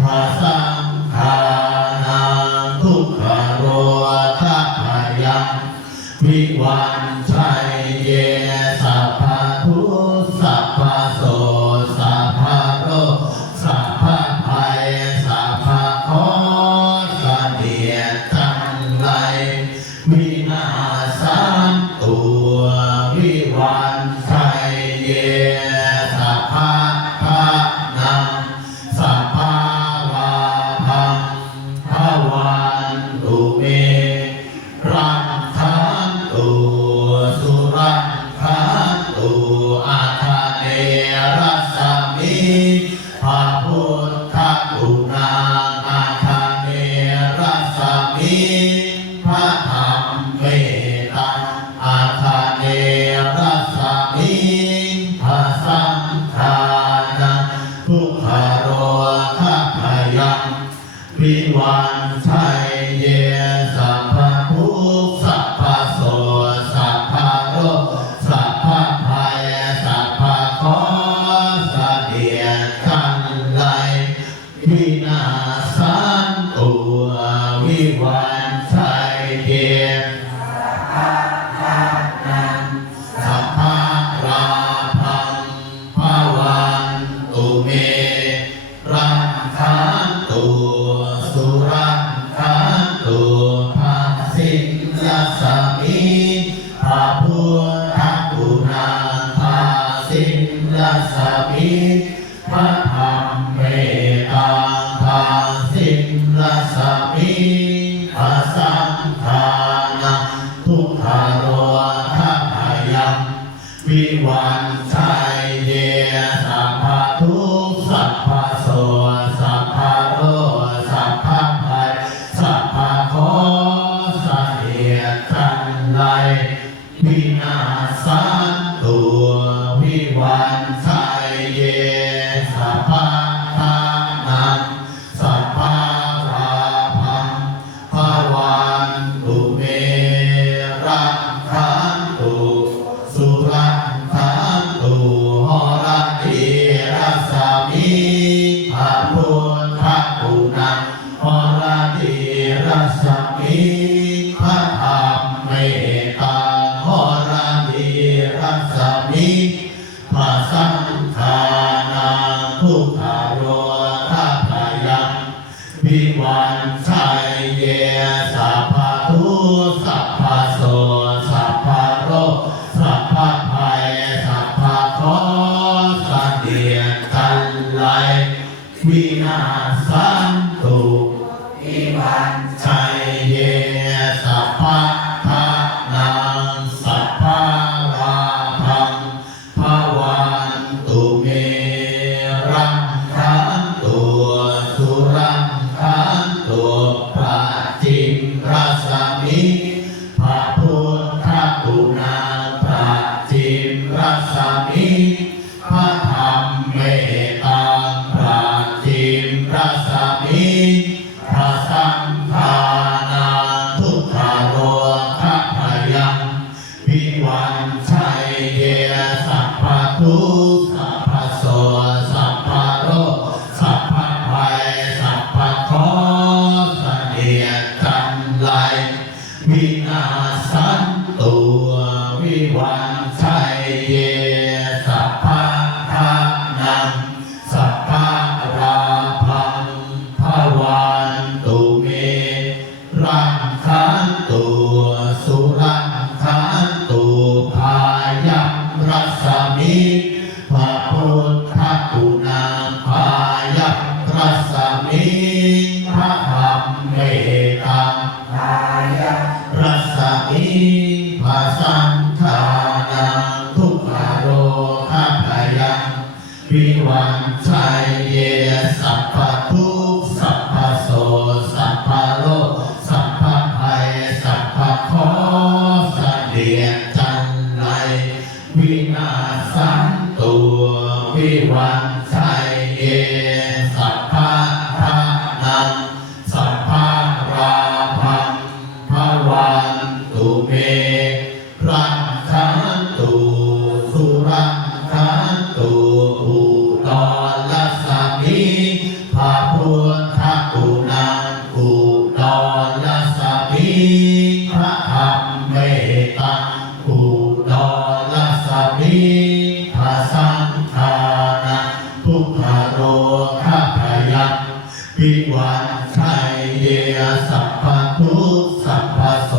พระสังฆานังทุกขโรทัพยัง วิวันชัยเยสัพพะทุกข์สัพพะโสสัพพะโรคสัพพะภัยสัพพะเคราะห์เสนียดจันไรวินาศสันตัววิวันชัยเยสัพพะทานังสัพพะลาภังภวันตุเมรังคันตุสุรังคันตุอาคาเนรัสสมิภาพุทธกุณังอาคาเนรัสสมิพระธรรมเมตตังอาคาเนรัสสมิพระสังฆานังทุกขโรทัพยัง วิวันชัยเยสัพพะทุกข์สัพพะโสสัพพะโรคสัพพะภัยสัพพะเคราะห์เสนียดจันไรวินาศสันตัววิวั วันชัยเย็นสัพพะราพังภวันตุเมรังคันตุสุรังคันตุภาสิงลัสสมิภาพุทธกุณังภาสิงลัสสมิพระธรรมเมตังภาสิงลัสสมิภาสังฆานังทุกขโรทัพพยัง วิวันชัยเยสัพพะทุกข์สัพพะโสสัพพะโรสัพพะภัยสัพพะโคสะเหตุจันไรวินาศสันตุวิวันชัยเยสัพพะทานังสัพพะราพังภวันตุเมรังคันตุสุรังคันตุหรติรัสสมิภาพุทธกุณังหรติรัสสมิพระธรรมเมตังหรติรัสสมิภาสังฆานังทุกขโรทัพพยัง วิวันชัยเยสัพพะทุกข์สัพพะโสสัพพะโรสัพพะภัยสัพพะโคสะเดียดจันไรวินาศสันตุวิวันชัยเยสัพพะทานังสัพพะราพังภวันตุเมรังคันตุสุรังคันตุปัจจิมรัสสมิภาพุทธกุณังปัจจิมรัสสมิพระธรรมเมตังปัจจิมรัสสมิพระสังฆานังทุกขโรทัพพยัง วิวันชัยเยสัพพะทุกข์สัพพะโสสัพพะโรสัพพะภัยสัพพะโคสะเดียดจันไรวินาศสันตุวิวันชัยเยสัพพะทานังสัพพะราพังภวันตุเมรังคันตุสุรังคันตุภายัมรัสสมิภาพุทธกุณังภายัมรัสสมิพระธรรมเมตังภายัมรัสสมิภาสังฆานังทุกขโรทัพพยัง วิวันชัยเยสัพพะทุกข์สัพพะโสสัพพะโรสัพพะภัยสัพพะโคสะเดียดจันไรวินาศสันตุวิวันชัยเยสัพพะทานังสัพพะราพังภวันตุเมรังคันตุสุรังคันตุอุดรลัสสมิภาพุทธกุณังอุดรลัสสมิพระธรรมเมตังอุดรลัสสมิภาสังฆานังทุกขโรทัพพยัง วิวันชัยเยสัพพะทุกข์สัพพะโส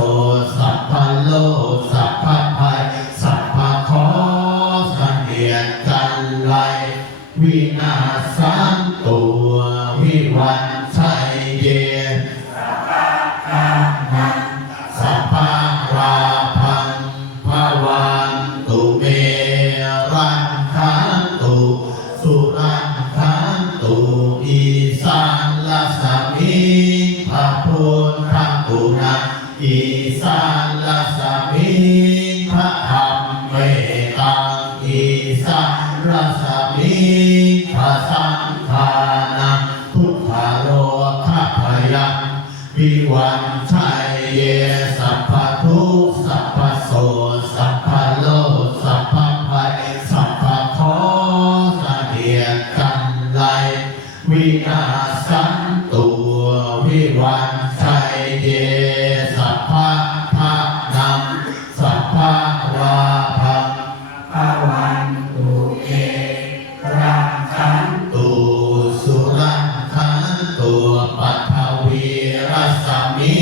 สัพพะโลสัพพะภัยสัพพะโคสะเดียดจันไรวินาศสันตุวิวันชัยเยสัพพะทานังสัพพะราพังภวันตุเมรังคันตุสุรังคันตุอีสานลัสสมิภาพุทธกุณังอีสานลัสสมิพระธรรมเมตังอีสานลัสสมิพระสังฆานังทุกขโรทัพพยัง วิวันชัยเยสัพพะทุกข์สัพพะโสสัพพะโลสัพพะภัยสัพพะโคสะเดียดจันไรวินาศสันตุวิวันชัยเย พะทะนังสัพพะราพัง ภวันตุเอรังคัน ตุสุรังคันตุปัทวีรัสสมิ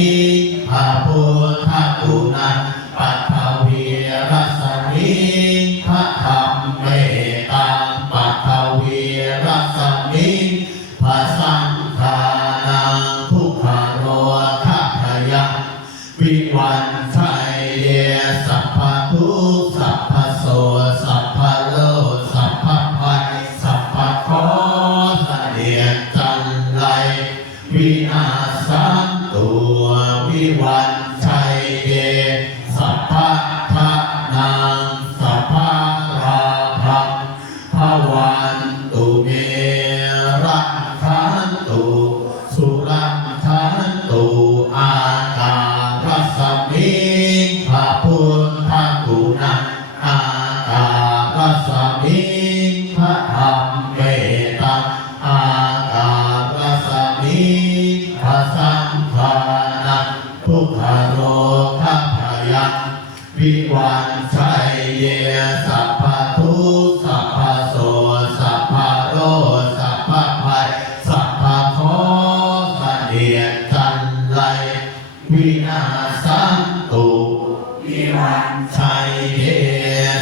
ภาพุทธกุณังปัทวีรัสสมิพระธรรมเมตังปัทวีรัสสมิพระสังฆานังทุกขโรทัพยังวิวันชัยเยสัพพทุกข์สัพพโสสัพพโลกสัพพภัยสัพพโคเสนียดจันไรวินาศสันตัววิวันชัยเยสัพพทะนังสัพพราภังภวันตุเมรังคันตุสุรังคันตุอาการัสสมิภาพุทธกุณังอาการัสสมิพระธรรมเมตังอาการัสสมิพระสังฆานังทุกขโรทัพยังวิวันชัยเยสัพพทุกข์สัพพโสสัพพโรคสัพพภัยสัพพโคเสนียดจันไรวินาศสันตุวิวันชัยเย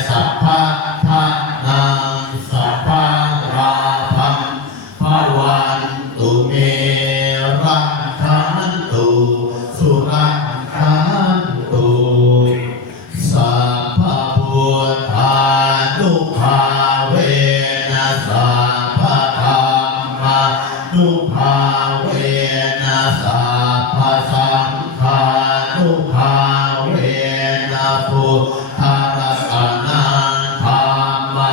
สัพพทะนังสัพพราภังภวันตุเมรังคันตุสุรังคันตุสัพพพุทธานุภาเวนะสัพพธัมมานุภาเวนะสัพพสังฆานุภาเวนะพุทธรัตนังธัมมั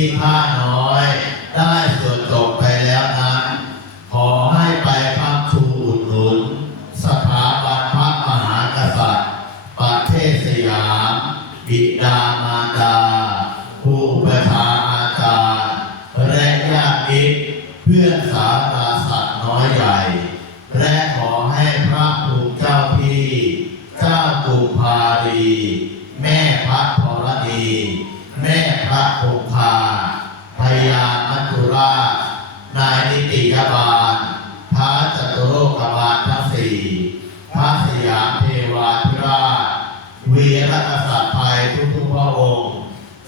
ที่ข้าน้อยได้สวดจบไปแล้วนั้นขอให้ไปพักชูอุดหนุนสถาบันพระมหากษัตริย์ประเทศสยามบิดามารดาผู้อุปถาอาจารย์และญาติมิตรเพื่อนสาราสัตว์น้อยใหญ่และขอให้พระภูมิเจ้าที่เจ้ากุมภารีแม่พระธรณีแม่พระคงคาพญามัจจุราชนายนิติยบาลพระจตุโลกบาลทั้งสี่พระสยามเทวาธิราชวีรกษัตริย์ไทยทุกพระองค์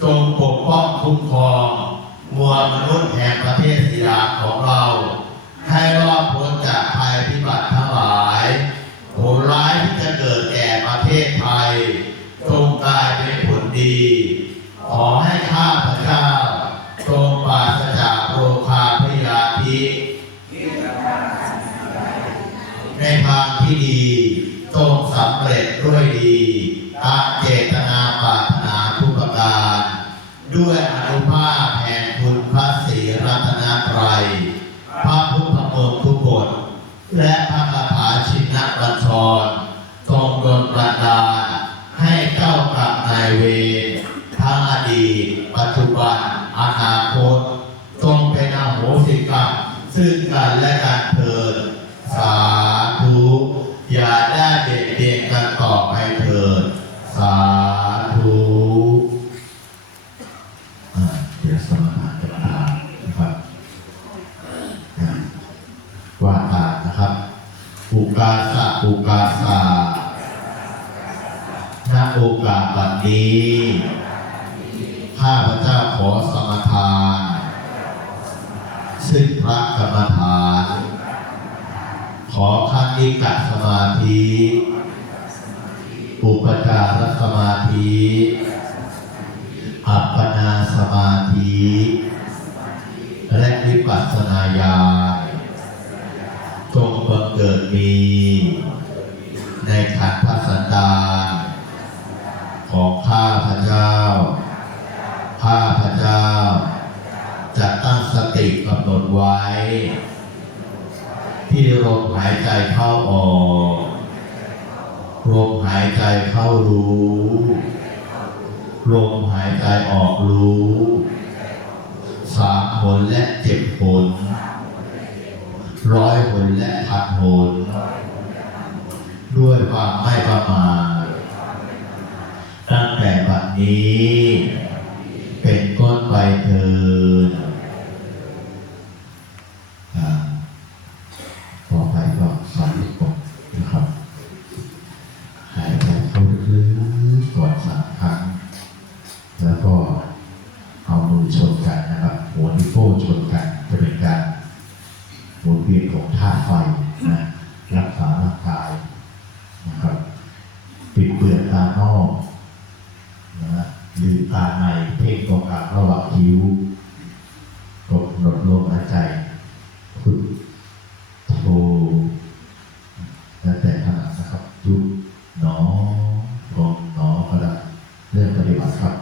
จงปกป้องคุ้มครองมวลมนุษย์แห่งประเทศสยามของเราให้รอดพ้นจากภัยพิบัติทั้งหลายโหดร้ายที่จะเกิดแก่ประเทศไทยจงกลายเป็นผลดีขอให้ข้าพเจ้าจงปราศจากโรคาพยาธิในทางที่ดีจงสำเร็จด้วยดีตามเจตนาปรารถนาทุกประการด้วยอนุภาพแห่งคุณพระศรีรัตนตรัยพระพุทธมนต์ทุกบทและพระคาถาชินบัญชรทรงดลบันดาลให้เจ้ากรรมนายเวรทั้งอดีตปัจจุบันอนาคตจงเป็นอโหสิกรรมซึ่งกันและกันเถิดสาธุอย่าได้เบียดเบียนกันต่อไปเถิดสาธุเดี๋ยวสมถะจะมาทานนะครับว่าตามนะครับอุกาสะอุกาสะณโอกาสบัดนี้ข้าพเจ้าขอสมทานซึ่งพระกรรมฐานขอคันธิกะสมาธิอุปจารสมาธิอัปปนาสมาธิและวิปัสสนาญาณจงบังเกิดมีในขันธสันดานของข้าพเจ้าข้าพเจ้าจะตั้งสติกำหนดไว้ที่ลมหายใจเข้าออกลมหายใจเข้ารู้ลมหายใจออกรู้3 หนและ7 หน100 หนและ1,000 หนด้วยความไม่ประมาทตั้งแต่บัดนี้เป็นต้นไปเถิดต่อไปก็สอนอีกบทนะครับหายใจเข้าลึกๆก่อน3 ครั้งแล้วก็เอามือชนกันนะครับหัวนิ้วโป้งชนกันจะเป็นการหมุนเวียนของธาตุไฟนะรักษาร่างกายนะครับปิดเปลือกตานอกนะลืมตาในเพ่งตรงกลางระหว่างคิ้วกดหนดลมหายใจพุทโธแล้วแต่ขนาดนะครับยุบหนอพองหนอก็ได้เรื่องปฏิบัติครับ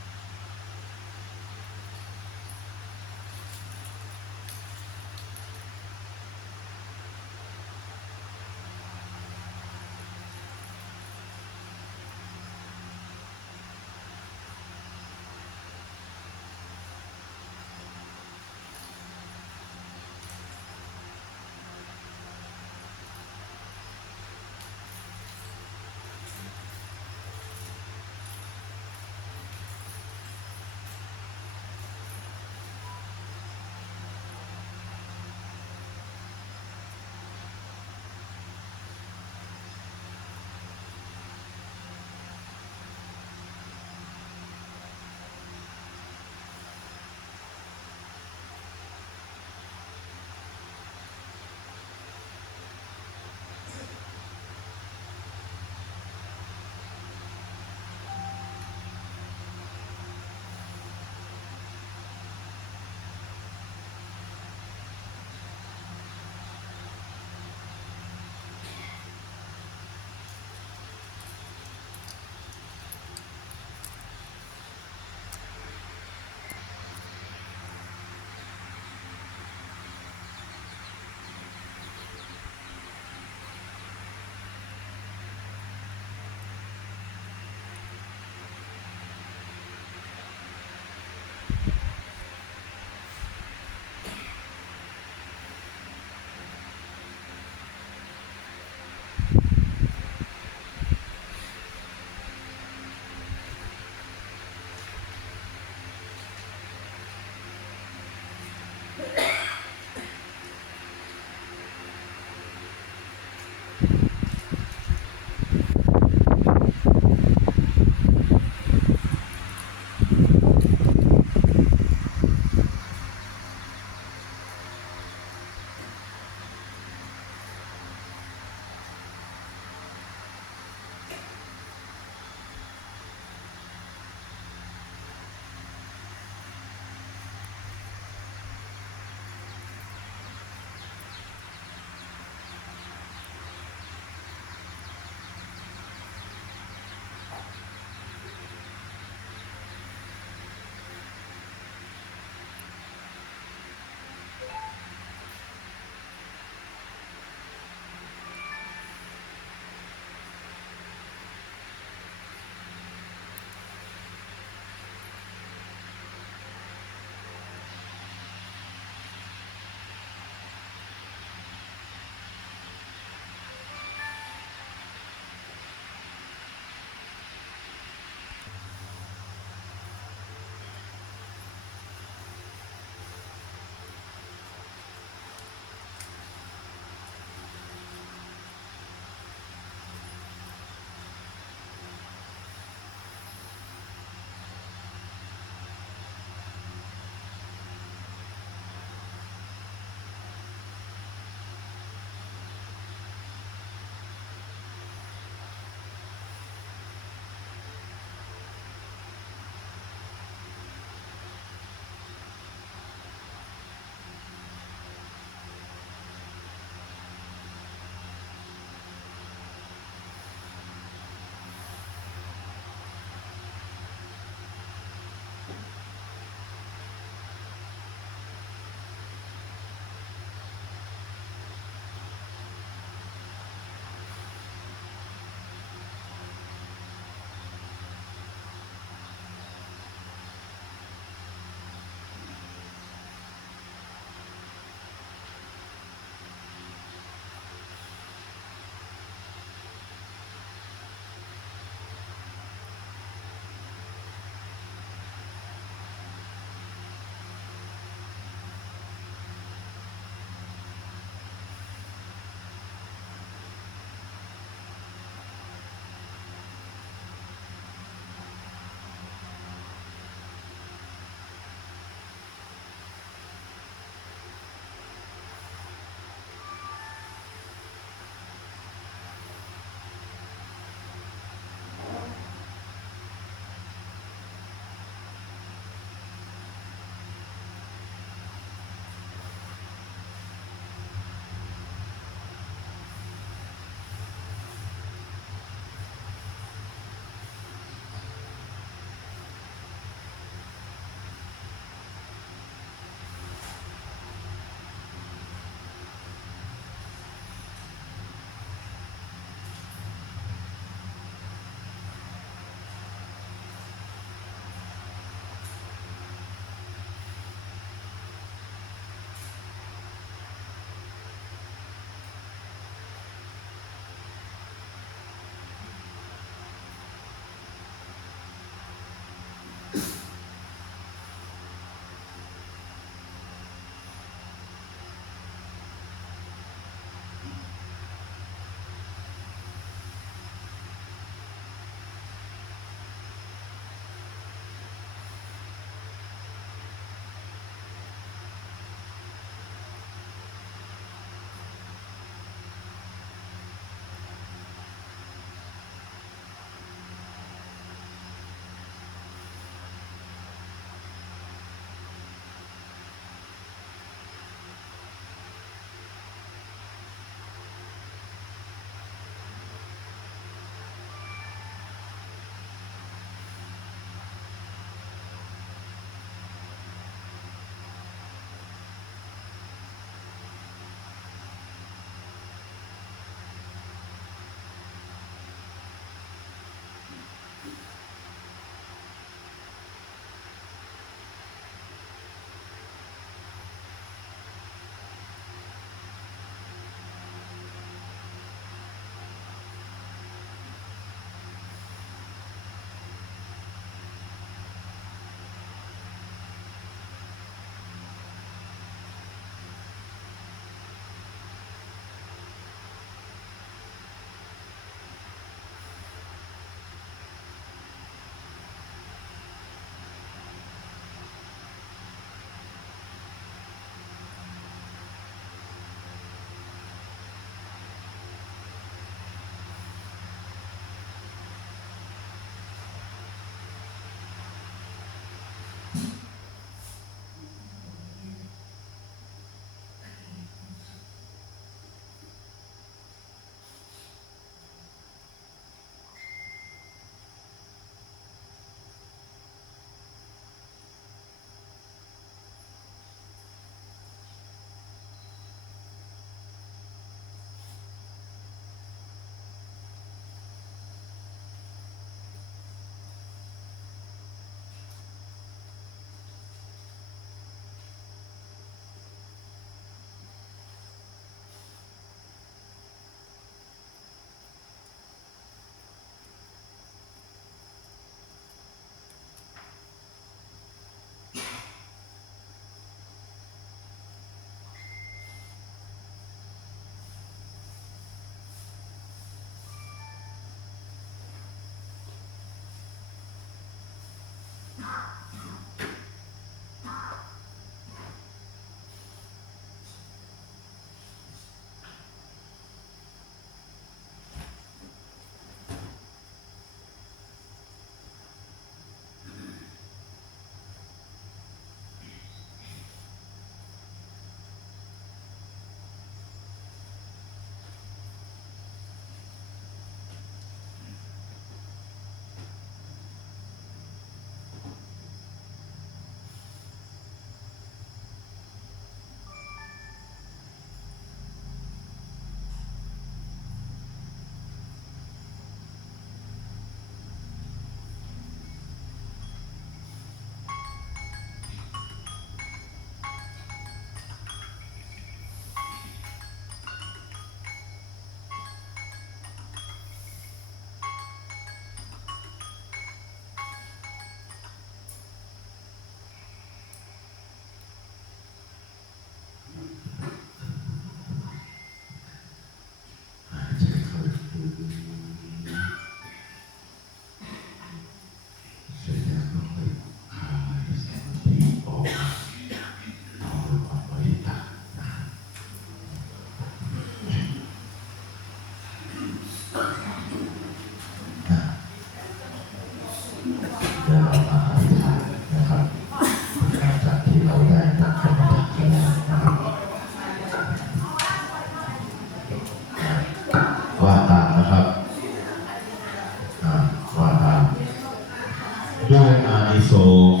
นิสงส์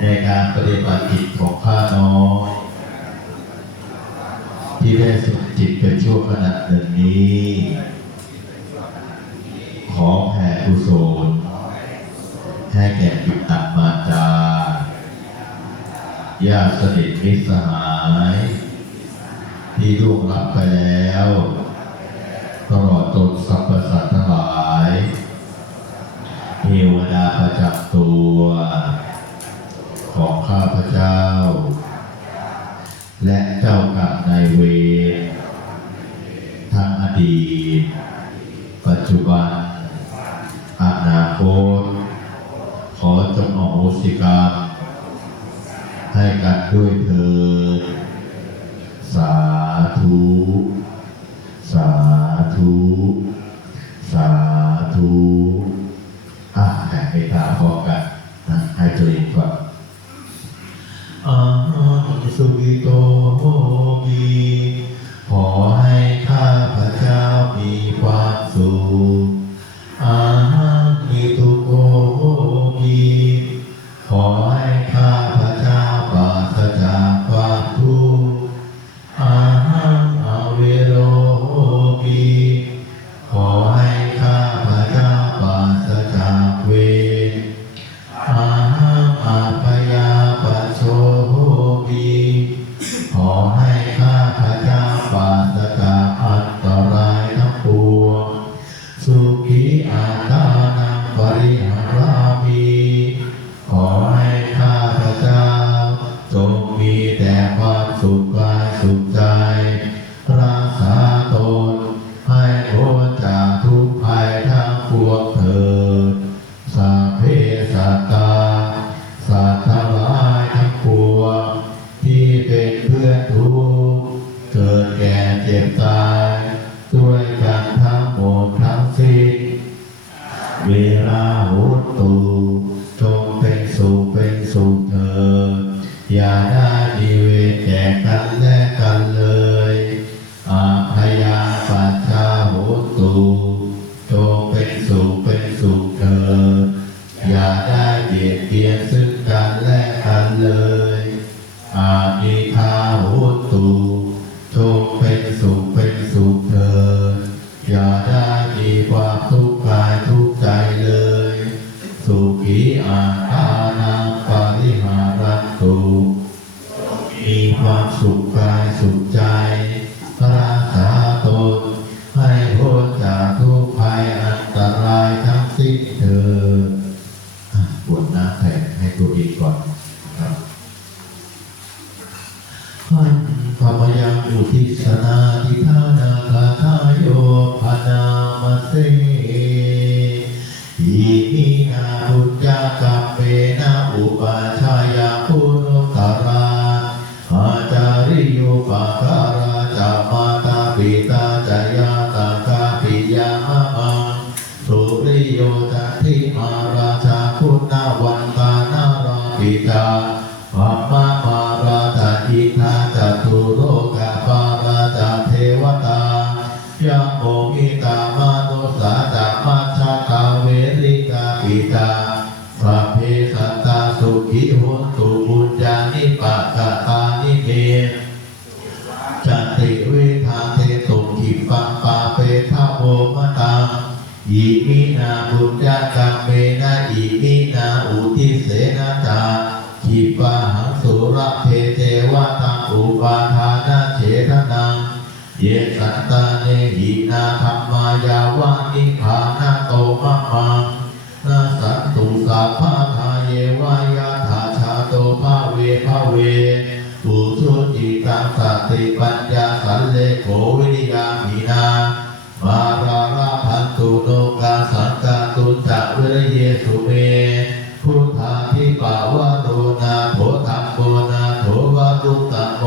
ในการปฏิบัติจิตของข้าน้อยที่ได้สุขจิตเป็นชั่วขณะหนึ่งนี้ขอแผ่กุศลให้แก่บิดามารดาญาติสนิทมิตรสหายที่ล่วงลับไปแล้วตลอดจนสรรพสัตว์ทั้งหลายเทวดาประจำตัวของข้าพเจ้าและเจ้ากรรมนายเวรทั้งอดีตปัจจุบันอนาคตขอจงอโหสิกรรมให้กันด้วยเถิดสาธุสาธุสาธุแผ่เมตตาพร้อมกันนะให้ตัวเองก่อนอาหังสุขิโตโหมิขอให้ข้าพเจ้ามีความสุขอาหังนิทุโกโหมิขอให้ข้าพเจ้าปราศจากความทุกข์อาหังอเวโรโหมิขอให้ข้าพเจ้าปราศจากเวรอาหังอาภยาปัสโสโหมิขอให้ข้าพเจ้าปราศจากอันตรายทั้งปวงสุขีอาตานังปริหารามิขอให้ข้าพเจ้าจงมีแต่ความสุขกายสุขใจรักษาตนให้พ้นจากทุกภัยทั้งปวงเถิดสัพเพสัตตาสัตว์ทั้งหลายทั้งปวงที่เป็นเพื่อนทุกข์เกิดแก่เจ็บตายด้วยกันทั้งหมดทั้งสิ้นเวลาหุตุจงเป็นสุขเถิดอย่าได้มีเวรแก่กันและกันเลยอาภยาปัจจาหุตุจงเป็นสุขเถิดอย่าได้เบียดเบียนซึ่งกันและกันเลยอานิคาหุตุจงเป็นสุขเถิดอย่าได้มีความทุกข์กายทุกข์ใจเลยสุขีอาตานังปริหารันตุมีความสุขกายสุขใจรักษาตนให้พ้นจากทุกภัยอันตรายทั้งสิ้นเถิดบวชน้ำแผ่ให้ตัวเองก่อนครับขันธรรมยังอุทิศนาทิธานาคาทายโยพนามาเสอิมินาบุญญากัมเมนะอุปาชายาปุโนตาราอาจาริโยปะการาจามาตาปิตาจายาตากาปิยามะมังสุริโยจันทิมาราชาคุณาวันตานาราปิตาปัมมามาราตาอิทาจตุโลกาปาราจาเทวตายะโมมิตามโนสาจามัชฌาตาเวริกาปิตาสัพเพสัตตาสุขิโหตุบุญญาณิปะกะตานิเมจันติเวทาเทตุขิปังปาเปทาโวมะตังอิมินาบุญญากัมเมนะอิมินาอุทิเสนะจาขิปะหังสุระเทเทวะตังอุปาทานะเฉทนังเยสัตตาเนหินาธัมมายาวานิพพานะโตมะมังนาสันตุสัพพะทาเยวายาถาชาโตภาเวปุถุจิตังสติปัญญาสันเลโกวิริยามินามาราราพันตุโนกาสังกาตุจักเวรเยสุเมพุทธาทิปาวะโรนาโถธัมโมนาโถวะตุตโม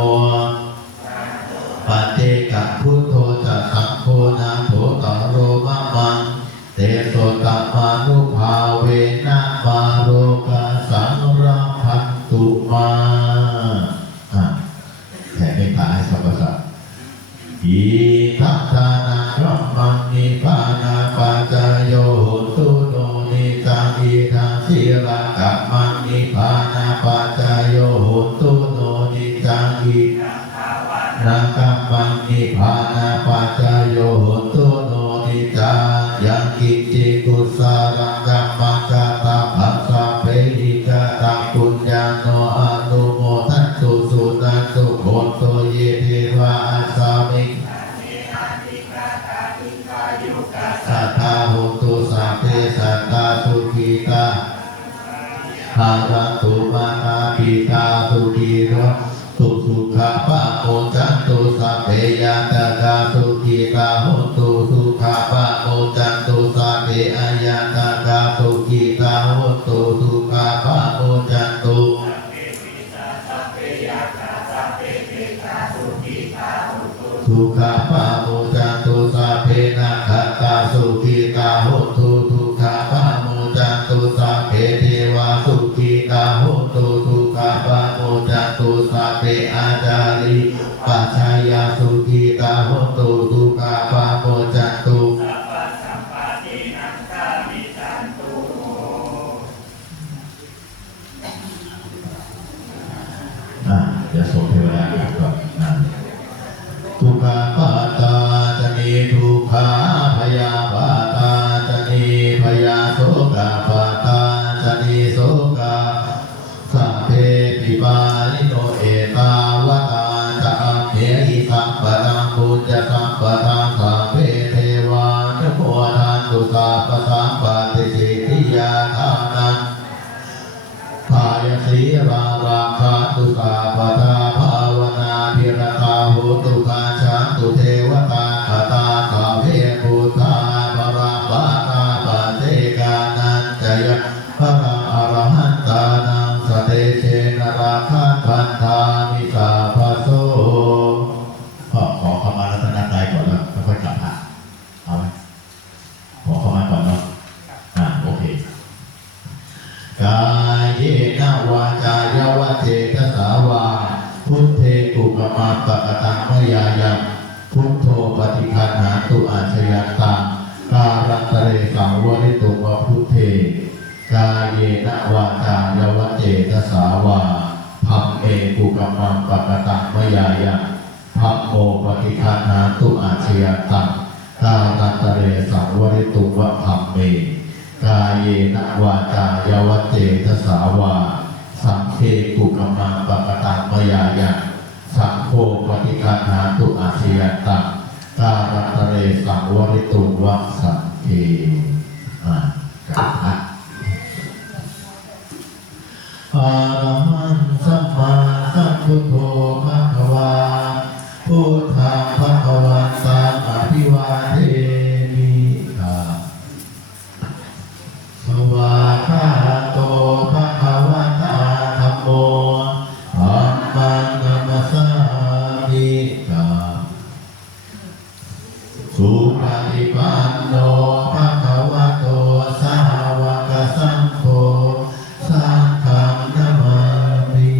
ปัจเจกพุทโธจักสังโฆนาโถตโรมะมังเตโสตัมมานุภาเวนะมาโรกาสังรังพันตุมาแผ่เมตตาให้สรรพสัตว์อิทัตตานังรัมมังนิพพานาปัจจโยโหตุโนนิจังอิทังสิรัง ยังกิจิกุสารังกัมมังกตาภัสสะเปหิกตังปุญญาโนอนุโมทันตุสุนันตุโคโตเยเทวะอัสสามิสัทธาโหตุสัพเพสัตตาสุขีตาหารันตุมานาปิตาสุขีรังสุสุขะปะโมจันตุสัพเพยะตถาสุขีตาโหตุสุขะปะโมจันตุสัพเพอายะตถาสุขีตาโหตุสุขะปะโมจันตุสุขะปะโมจันตุสัพเพนะขัตตาสุขีตาโหตุสุขะปะโมจันตุสัพเพเทวาสุขีตาโหตุสุขะปะโมจันตุสัพเพอาจาริปัจฉายาสุขีตาโหตุสุขะปะโมจันตุเดี๋ยวส่งเทวดาก่อนนะทุกขาปาตาจนีทุกขาพยาปาตาจนีพยาโสกาปาตาจนีโสกาสัพเพปิบาลิโนเอตาวตาจะเมหิสัมปะทังปุญญสัมปะทังสัพเพเทวานุโมทันตุสัพพะสัมปติสิทธิยาทานังทายสีราราคาตุสาปทาภาวนาภิรตาโหตุกาชันตุเทวตาคตาสาเพพุทธาปราปาตาปะเทกานันจยพระอรหันตานังสเตเชนราคะพันธามิสาภโสขอขมารัตนตรัยก่อนแล้วค่อยกลับพระเอาไหมขอขมาก่อนเนาะโอเคกายเยนะวาจายวะเจตสาวาพุทเทกุกมาปะกตังมยายังพุทโธปฏิคันหาตุอาชยัตตังการันตเรสังวริตุวะพุทเทกายเยนะวาจายวะเจตสาวาภัมเมกุกมาปะกตังมยายังภัมโมปฏิคันหาตุอาชยัตตังการันตเรสังวริตุวะภัมเมกายเยนะวาจายวเจตสาวาสังเคกุกมาปะกตังมยายังสังโฆปฏิคันหาตุอาชยัตตังการันตเรสังวริตุวะสังเคกับพระอะระหังสัมมาสัมพุทโธภะคะวาพุทธังภะคะวันตังอภิวาเทมิภวาคาโตภะคะวะตาธัมโมธัมมังนัมสสามิสุปฏิปันโนภะคะวะโตสาวกสังโฆสังฆังนะมามิ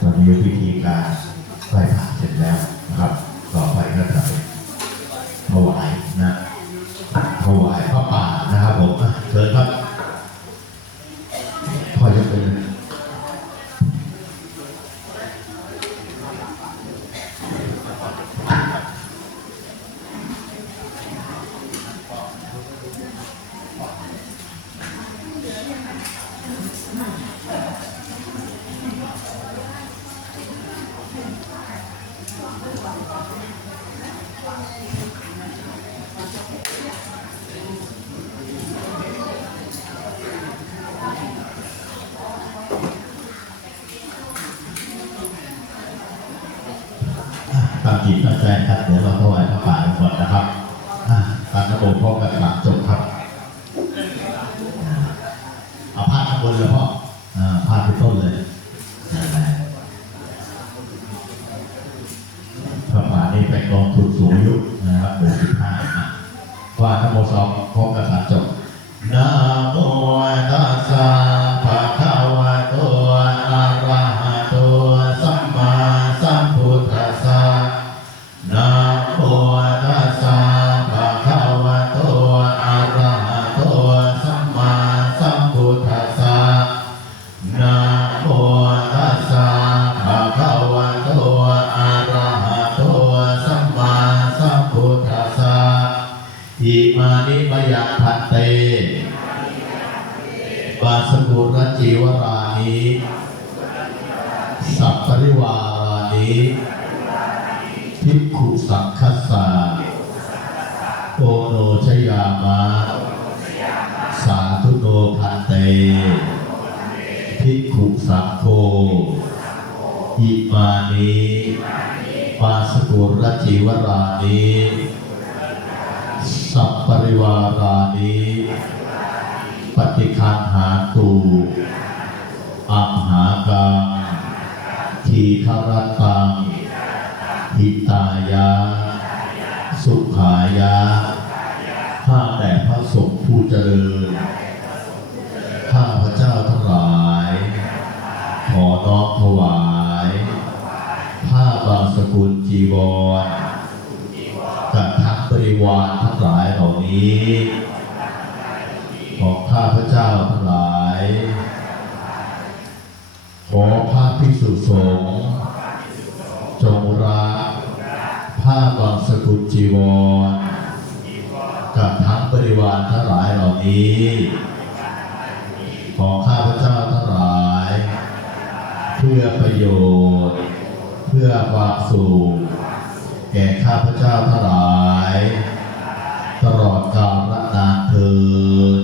ตอนนี้พิธีการไหว้พระเสร็จแล้วนะครับ ต่อไปก็จะถวายนะถวายพระป่านะครับผมเชิญครับพอจะเป็นตามจิตตั้งใจครับเดี๋ยวเราถวายพระป่ากันก่อนนะครับตามระบบพ่อกับหลักจบครับเอาผ้าข้างบนเลยพ่อผ้าที่ต้นเลยพระป่านี้เป็นกองทุนสูงอายุนะครับหมู่15ว่าทั้งหมด2พร้อมกับหลักจบนะโมตัสสะภะคะวะโตอะระหะโตสัมมาสัมพุทธัสสะนะโมตัสสะภะคะวะโตอะระหะโตสัมมาสัมพุทธัสสะนะโม สัพปริวารานิภิกขุสังคัสสะโอโนชยามะสาธุโนพันเตภิกขุสังโฆอิมานิปาสกุรจีวรานิสัพปริวารานิปฏิคันหาตุอัมหากังทีฆรตังหิตายะสุขายะข้าแต่พระสงฆ์ผู้เจริญข้าพระเจ้าทั้งหลายขอน้อมถวายผ้าบางสกุลจีวรกับทั้งบริวารทั้งหลายเหล่านี้ของข้าพระเจ้าทั้งหลายขอพระภิกษุสงฆ์จงรับผ้าบางสกุลจีวรกับทั้งบริวารทั้งหลายเหล่านี้ของข้าพเจ้าทั้งหลายเพื่อประโยชน์เพื่อความสุขแก่ข้าพเจ้าทั้งหลายตลอดกาลนานเทอญ